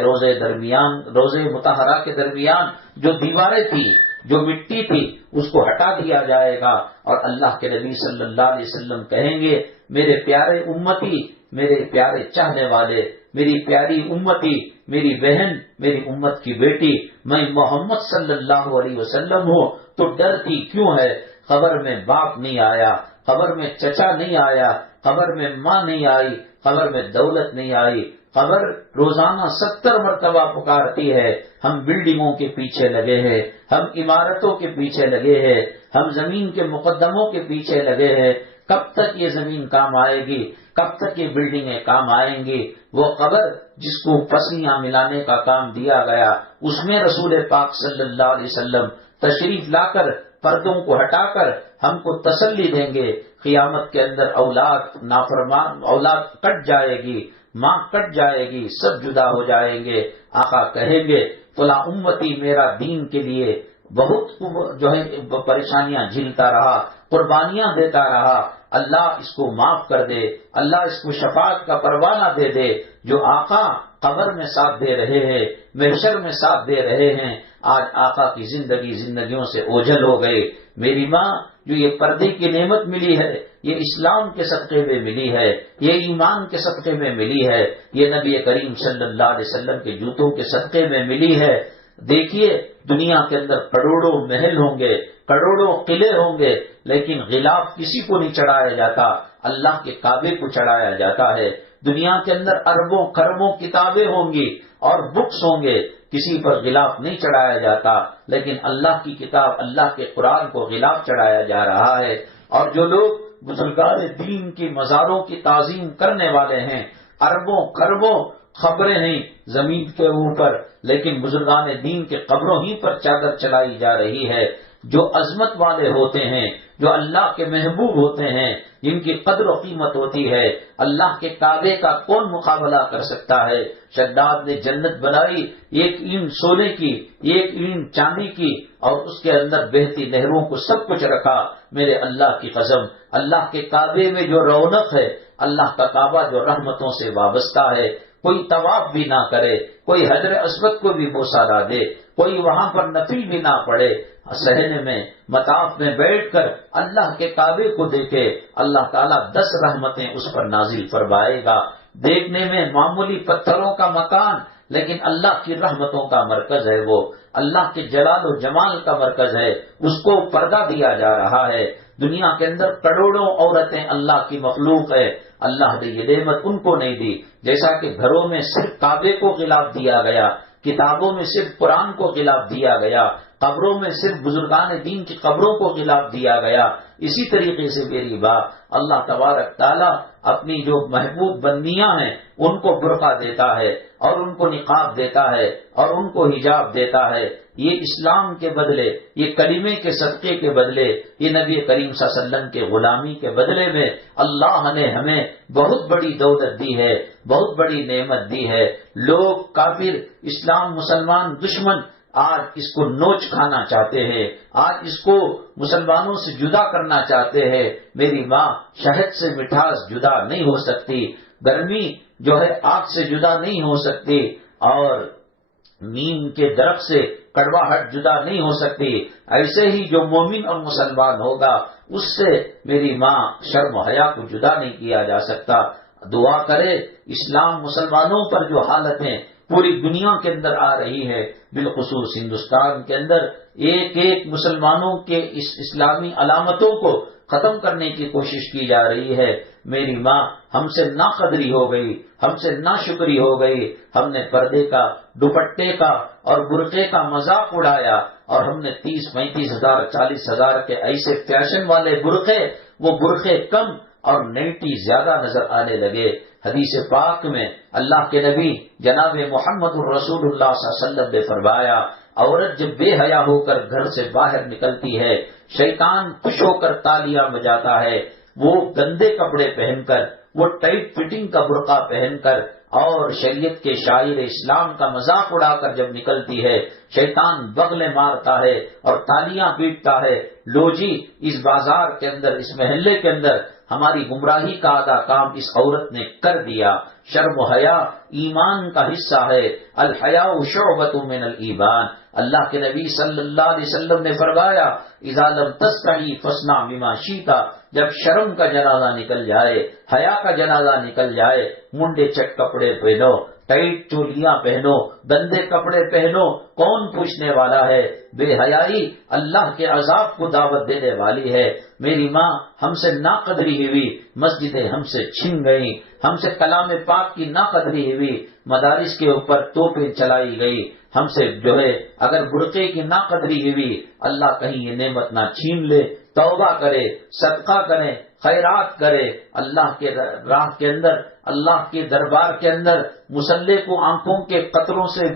روزے مطہرہ کے درمیان جو دیواریں تھی، جو مٹی تھی، اس کو ہٹا دیا جائے گا، اور اللہ کے نبی صلی اللہ علیہ وسلم کہیں گے، میرے پیارے امتی، میرے پیارے چاہنے والے، میری پیاری امتی، میری بہن، میری امت کی بیٹی، میں محمد صلی اللہ علیہ وسلم ہوں، تو ڈرتی کیوں ہے؟ قبر میں باپ نہیں آیا، قبر میں چچا نہیں آیا، قبر میں ماں نہیں آئی، قبر میں دولت نہیں آئی، قبر روزانہ 70 مرتبہ پکارتی ہے۔ ہم بلڈنگوں کے پیچھے لگے ہیں، ہم عمارتوں کے پیچھے لگے ہیں، ہم زمین کے مقدموں کے پیچھے لگے ہیں۔ کب تک یہ زمین کام آئے گی؟ کب تک یہ بلڈنگیں کام آئیں گی؟ وہ قبر جس کو پسلیاں ملانے کا کام دیا گیا، اس میں رسول پاک صلی اللہ علیہ وسلم تشریف لا کر پردوں کو ہٹا کر ہم کو تسلی دیں گے۔ قیامت کے اندر اولاد نافرمان اولاد کٹ جائے گی، ماں کٹ جائے گی، سب جدا ہو جائیں گے۔ آقا کہیں گے، فلاں امتی میرا دین کے لیے بہت جو ہے پریشانیاں جھیلتا رہا، قربانیاں دیتا رہا، اللہ اس کو معاف کر دے، اللہ اس کو شفاعت کا پروانہ دے دے۔ جو آقا قبر میں ساتھ دے رہے ہیں، محشر میں ساتھ دے رہے ہیں، آج آقا کی زندگیوں سے اوجھل ہو گئے۔ میری ماں، جو یہ پردے کی نعمت ملی ہے، یہ اسلام کے صدقے میں ملی ہے، یہ ایمان کے صدقے میں ملی ہے، یہ نبی کریم صلی اللہ علیہ وسلم کے جوتوں کے صدقے میں ملی ہے۔ دیکھیے، دنیا کے اندر کروڑوں محل ہوں گے، کروڑوں قلعے ہوں گے، لیکن غلاف کسی کو نہیں چڑھایا جاتا، اللہ کے کعبے کو چڑھایا جاتا ہے۔ دنیا کے اندر اربوں خربوں کتابیں ہوں گی اور بکس ہوں گے، کسی پر غلاف نہیں چڑھایا جاتا، لیکن اللہ کی کتاب، اللہ کے قرآن کو غلاف چڑھایا جا رہا ہے۔ اور جو لوگ بزرگان دین کی مزاروں کی تعظیم کرنے والے ہیں، اربوں خربوں خبریں ہیں زمین کے اوپر، لیکن بزرگان دین کے قبروں ہی پر چادر چلائی جا رہی ہے۔ جو عظمت والے ہوتے ہیں، جو اللہ کے محبوب ہوتے ہیں، جن کی قدر و قیمت ہوتی ہے، اللہ کے کعبے کا کون مقابلہ کر سکتا ہے؟ شداد نے جنت بنائی، ایک اینٹ سونے کی، ایک اینٹ چاندی کی، اور اس کے اندر بہتی نہروں کو سب کچھ رکھا۔ میرے اللہ کی قسم، اللہ کے کعبے میں جو رونق ہے، اللہ کا کعبہ جو رحمتوں سے وابستہ ہے، کوئی طواف بھی نہ کرے، کوئی حجر اسود کو بھی بوسہ نہ دے، کوئی وہاں پر نفل بھی نہ پڑے، صحن میں مطاف میں بیٹھ کر اللہ کے کعبے کو دیکھے، اللہ تعالیٰ 10 رحمتیں اس پر نازل فرمائے گا۔ دیکھنے میں معمولی پتھروں کا مکان، لیکن اللہ کی رحمتوں کا مرکز ہے، وہ اللہ کے جلال و جمال کا مرکز ہے، اس کو پردہ دیا جا رہا ہے۔ دنیا کے اندر کروڑوں عورتیں اللہ کی مخلوق ہے، اللہ نے یہ نعمت ان کو نہیں دی۔ جیسا کہ گھروں میں صرف کعبے کو غلاف دیا گیا، کتابوں میں صرف قرآن کو غلاف دیا گیا، قبروں میں صرف بزرگان دین کی قبروں کو غلاف دیا گیا، اسی طریقے سے میری بات، اللہ تبارک تعالیٰ اپنی جو محبوب بندیاں ہیں ان کو برقع دیتا ہے، اور ان کو نقاب دیتا ہے، اور ان کو حجاب دیتا ہے۔ یہ اسلام کے بدلے، یہ کلمے کے صدقے کے بدلے، یہ نبی کریم صلی اللہ علیہ وسلم کے غلامی کے بدلے میں اللہ نے ہمیں بہت بڑی دولت دی ہے، بہت بڑی نعمت دی ہے۔ لوگ کافر، اسلام مسلمان دشمن آج اس کو نوچ کھانا چاہتے ہیں، آج اس کو مسلمانوں سے جدا کرنا چاہتے ہیں۔ میری ماں، شہد سے مٹھاس جدا نہیں ہو سکتی، گرمی جو ہے آگ سے جدا نہیں ہو سکتی، اور نیم کے درخت سے کڑواہٹ جدا نہیں ہو سکتی۔ ایسے ہی جو مومن اور مسلمان ہوگا، اس سے میری ماں شرم و حیا کو جدا نہیں کیا جا سکتا۔ دعا کرے، اسلام مسلمانوں پر جو حالتیں پوری دنیا کے اندر آ رہی ہے، بالخصوص ہندوستان کے اندر ایک ایک مسلمانوں کے اس اسلامی علامتوں کو ختم کرنے کی کوشش کی جا رہی ہے۔ میری ماں، ہم سے ناقدری ہو گئی، ہم سے ناشکری ہو گئی، ہم نے پردے کا، دوپٹے کا اور برقعے کا مذاق اڑایا، اور ہم نے 30-35 ہزار 40 ہزار کے ایسے فیشن والے برقعے، وہ برقعے کم اور نائٹی زیادہ نظر آنے لگے۔ حدیث پاک میں اللہ کے نبی جناب محمد الرسول اللہ صلی اللہ علیہ وسلم نے فرمایا، عورت جب بے حیا ہو کر گھر سے باہر نکلتی ہے، شیطان خوش ہو کر تالیاں بجاتا ہے، وہ گندے کپڑے پہن کر، وہ ٹائٹ فٹنگ کا برقع پہن کر، اور شریعت کے شاعر اسلام کا مذاق اڑا کر جب نکلتی ہے، شیطان بغلیں مارتا ہے اور تالیاں پیٹتا ہے۔ لو جی، اس بازار کے اندر، اس محلے کے اندر ہماری گمراہی کا آدھا کام اس عورت نے کر دیا۔ شرم و حیا ایمان کا حصہ ہے، الحیاء شعبۃ من الایمان۔ اللہ کے نبی صلی اللہ علیہ وسلم نے فرمایا، اذا لم تستحی فاصنع بما شئت، جب شرم کا جنازہ نکل جائے، حیا کا جنازہ نکل جائے، منڈے چٹ کپڑے پہنو، ٹائٹ چولیاں پہنو، گندے کپڑے پہنو، کون پوچھنے والا ہے؟ بے حیائی اللہ کے عذاب کو دعوت دینے والی ہے۔ میری ماں، ہم سے ناقدری ہوئی، مسجدیں ہم سے چھن گئیں، ہم سے کلام پاک کی ناقدری ہوئی، مدارس کے اوپر توپیں چلائی گئی، ہم سے جو ہے اگر برقعے کی ناقدری ہوئی، اللہ کہیں یہ نعمت نہ چھین لے۔ توبہ کرے، صدقہ کریں، خیرات کرے، اللہ کے راہ کے اندر، اللہ کے دربار کے اندر مصلے کو آنکھوں کے قطروں سے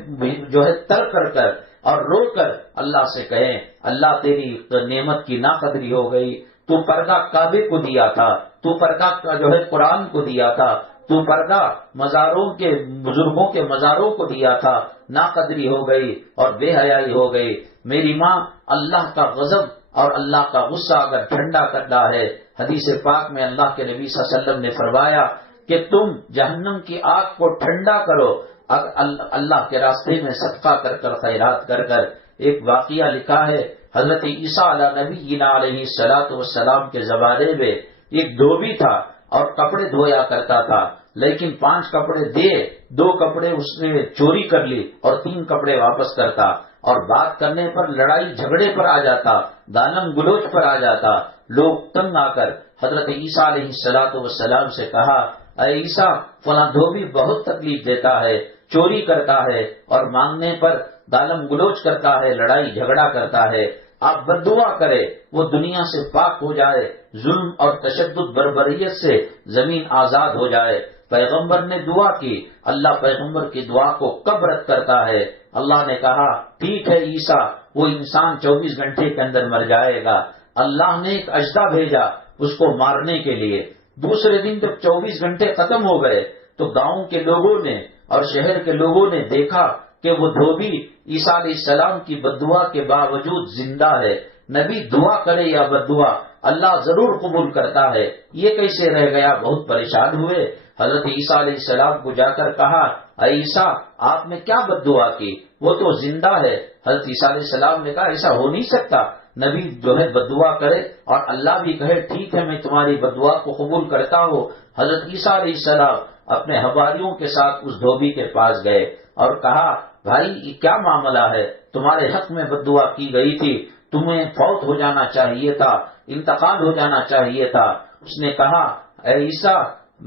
جو ہے تر کر اور رو کر اللہ سے کہیں، اللہ تیری نعمت کی ناقدری ہو گئی، تو پردہ کعبے کو دیا تھا، تو پردہ جو ہے قرآن کو دیا تھا، تو پردہ مزاروں کے بزرگوں کے مزاروں کو دیا تھا، ناقدری ہو گئی اور بے حیائی ہو گئی۔ میری ماں، اللہ کا غضب اور اللہ کا غصہ اگر ٹھنڈا کرنا ہے، حدیث پاک میں اللہ کے نبی صلی اللہ علیہ وسلم نے فرمایا کہ تم جہنم کی آگ کو ٹھنڈا کرو اللہ کے راستے میں صدقہ کر کر، خیرات کر کر۔ ایک واقعہ لکھا ہے حضرت عیسیٰ علیہ نبینا علیہ الصلوۃ والسلام کے زمانے میں ایک دھوبی تھا اور کپڑے دھویا کرتا تھا، لیکن 5 کپڑے دیے، 2 کپڑے اس نے چوری کر لی اور 3 کپڑے واپس کرتا، اور بات کرنے پر لڑائی جھگڑے پر آ جاتا، گالم گلوچ پر آ جاتا۔ لوگ تنگ آ کر حضرت عیسیٰ علیہ الصلوۃ والسلام سے کہا، اے عیسیٰ، فلاں دھوبی بہت تکلیف دیتا ہے، چوری کرتا ہے اور مانگنے پر گالم گلوچ کرتا ہے، لڑائی جھگڑا کرتا ہے، آپ بددعا کرے وہ دنیا سے پاک ہو جائے، ظلم اور تشدد بربریت سے زمین آزاد ہو جائے۔ پیغمبر نے دعا کی، اللہ پیغمبر کی دعا کو کب رد کرتا ہے؟ اللہ نے کہا ٹھیک ہے عیسیٰ، وہ انسان 24 گھنٹے کے اندر مر جائے گا۔ اللہ نے ایک اژدہا بھیجا اس کو مارنے کے لیے۔ دوسرے دن جب 24 گھنٹے ختم ہو گئے تو گاؤں کے لوگوں نے اور شہر کے لوگوں نے دیکھا کہ وہ دھوبی عیسیٰ علیہ السلام کی بددعا کے باوجود زندہ ہے۔ نبی دعا کرے یا بددعا اللہ ضرور قبول کرتا ہے، یہ کیسے رہ گیا؟ بہت پریشان ہوئے، حضرت عیسیٰ علیہ السلام کو جا کر کہا، اے عیسیٰ آپ نے کیا بددعا کی؟ وہ تو زندہ ہے۔ حضرت عیسیٰ علیہ السلام نے کہا ایسا ہو نہیں سکتا، نبی جو ہے بددعا کرے اور اللہ بھی کہے ٹھیک ہے میں تمہاری بددعا کو قبول کرتا ہوں۔ حضرت عیسیٰ علیہ السلام اپنے حواریوں کے ساتھ اس دھوبی کے پاس گئے اور کہا بھائی یہ کیا معاملہ ہے؟ تمہارے حق میں بددعا کی گئی تھی، تمہیں فوت ہو جانا چاہیے تھا، انتقال ہو جانا چاہیے تھا۔ اس نے کہا اے عیسیٰ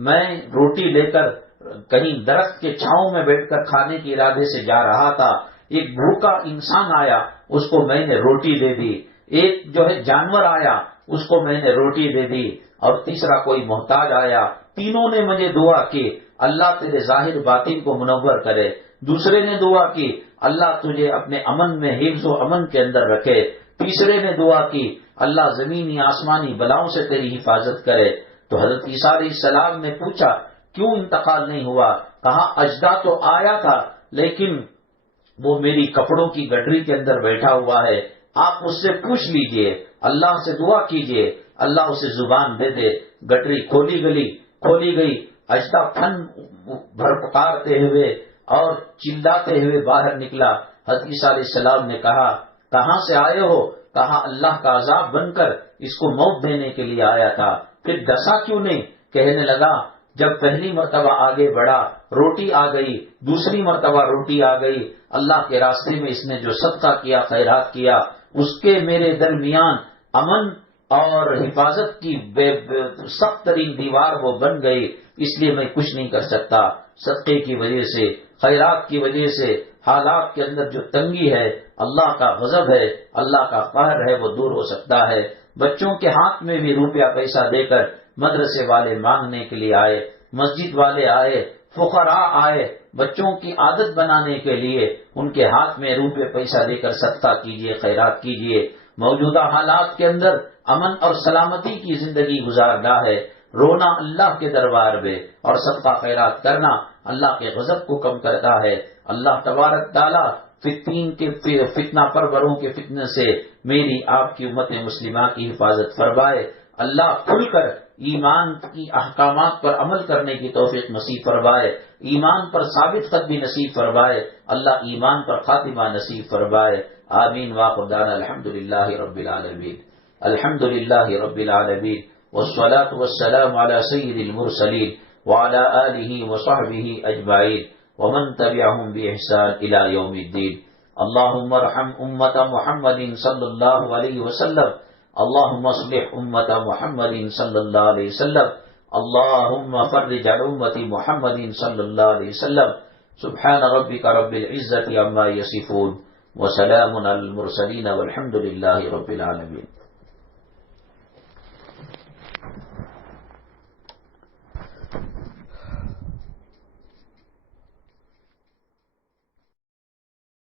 میں روٹی لے کر کہیں درخت کے چھاؤں میں بیٹھ کر کھانے کے ارادے سے جا رہا تھا، ایک بھوکا انسان آیا اس کو میں نے روٹی دے دی، ایک جو ہے جانور آیا اس کو میں نے روٹی دے دی، اور تیسرا کوئی محتاج آیا، تینوں نے مجھے دعا کی اللہ تیرے ظاہر باطن کو منور کرے۔ دوسرے نے دعا کی اللہ تجھے اپنے امن میں حفظ و امن کے اندر رکھے۔ تیسرے نے دعا کی اللہ زمینی آسمانی بلاؤں سے تیری حفاظت کرے۔ تو حضرت عیسیٰ علیہ السلام نے پوچھا کیوں انتقال نہیں ہوا؟ کہا اژدہا تو آیا تھا لیکن وہ میری کپڑوں کی گٹری کے اندر بیٹھا ہوا ہے، آپ اس سے پوچھ لیجئے، اللہ سے دعا کیجئے اللہ اسے زبان دے دے۔ گٹری کھولی گئی، اژدہا پھن بھرپکارتے ہوئے اور چلاتے ہوئے باہر نکلا۔ حضرت عیسیٰ علیہ السلام نے کہا کہاں سے آئے ہو؟ کہا اللہ کا عذاب بن کر اس کو موت دینے کے لیے آیا تھا۔ پھر ڈسا کیوں نہیں؟ کہنے لگا جب پہلی مرتبہ آگے بڑھا روٹی آ گئی، دوسری مرتبہ روٹی آ گئی، اللہ کے راستے میں اس نے جو صدقہ کیا، خیرات کیا، اس کے میرے درمیان امن اور حفاظت کی سخت ترین دیوار وہ بن گئی، اس لیے میں کچھ نہیں کر سکتا۔ صدقے کی وجہ سے، خیرات کی وجہ سے حالات کے اندر جو تنگی ہے، اللہ کا غضب ہے، اللہ کا قہر ہے، وہ دور ہو سکتا ہے۔ بچوں کے ہاتھ میں بھی روپیہ پیسہ دے کر مدرسے والے مانگنے کے لیے آئے، مسجد والے آئے، فقراء آئے، بچوں کی عادت بنانے کے لیے ان کے ہاتھ میں روپے پیسہ دے کر صدقہ کیجیے، خیرات کیجیے۔ موجودہ حالات کے اندر امن اور سلامتی کی زندگی گزارنا ہے، رونا اللہ کے دربار میں اور صدقہ خیرات کرنا اللہ کے غضب کو کم کرتا ہے۔ اللہ تبارک تعالیٰ فتنہ پروروں کے فتنے سے میری آپ کی امت مسلمہ کی حفاظت فرمائے۔ اللہ کھل کر ایمان کی احکامات پر عمل کرنے کی توفیق نصیب فرمائے، ایمان پر ثابت قدمی نصیب فرمائے، اللہ ایمان پر خاتمہ نصیب فرمائے۔ آمین واخر دعوانا الحمدللہ رب العالمین، الحمدللہ رب العالمین، والصلاة والسلام على سید المرسلین وعلى آلہ وصحبہ اجمعین ومن تبعهم بإحسان إلى يوم الدين۔ اللهم ارحم أمة محمد صلى الله عليه وسلم، اللهم اصلح أمة محمد صلى الله عليه وسلم، اللهم فرج عن أمة محمد صلى الله عليه وسلم۔ سبحان ربك رب العزة عما يصفون وسلام على المرسلين والحمد لله رب العالمين۔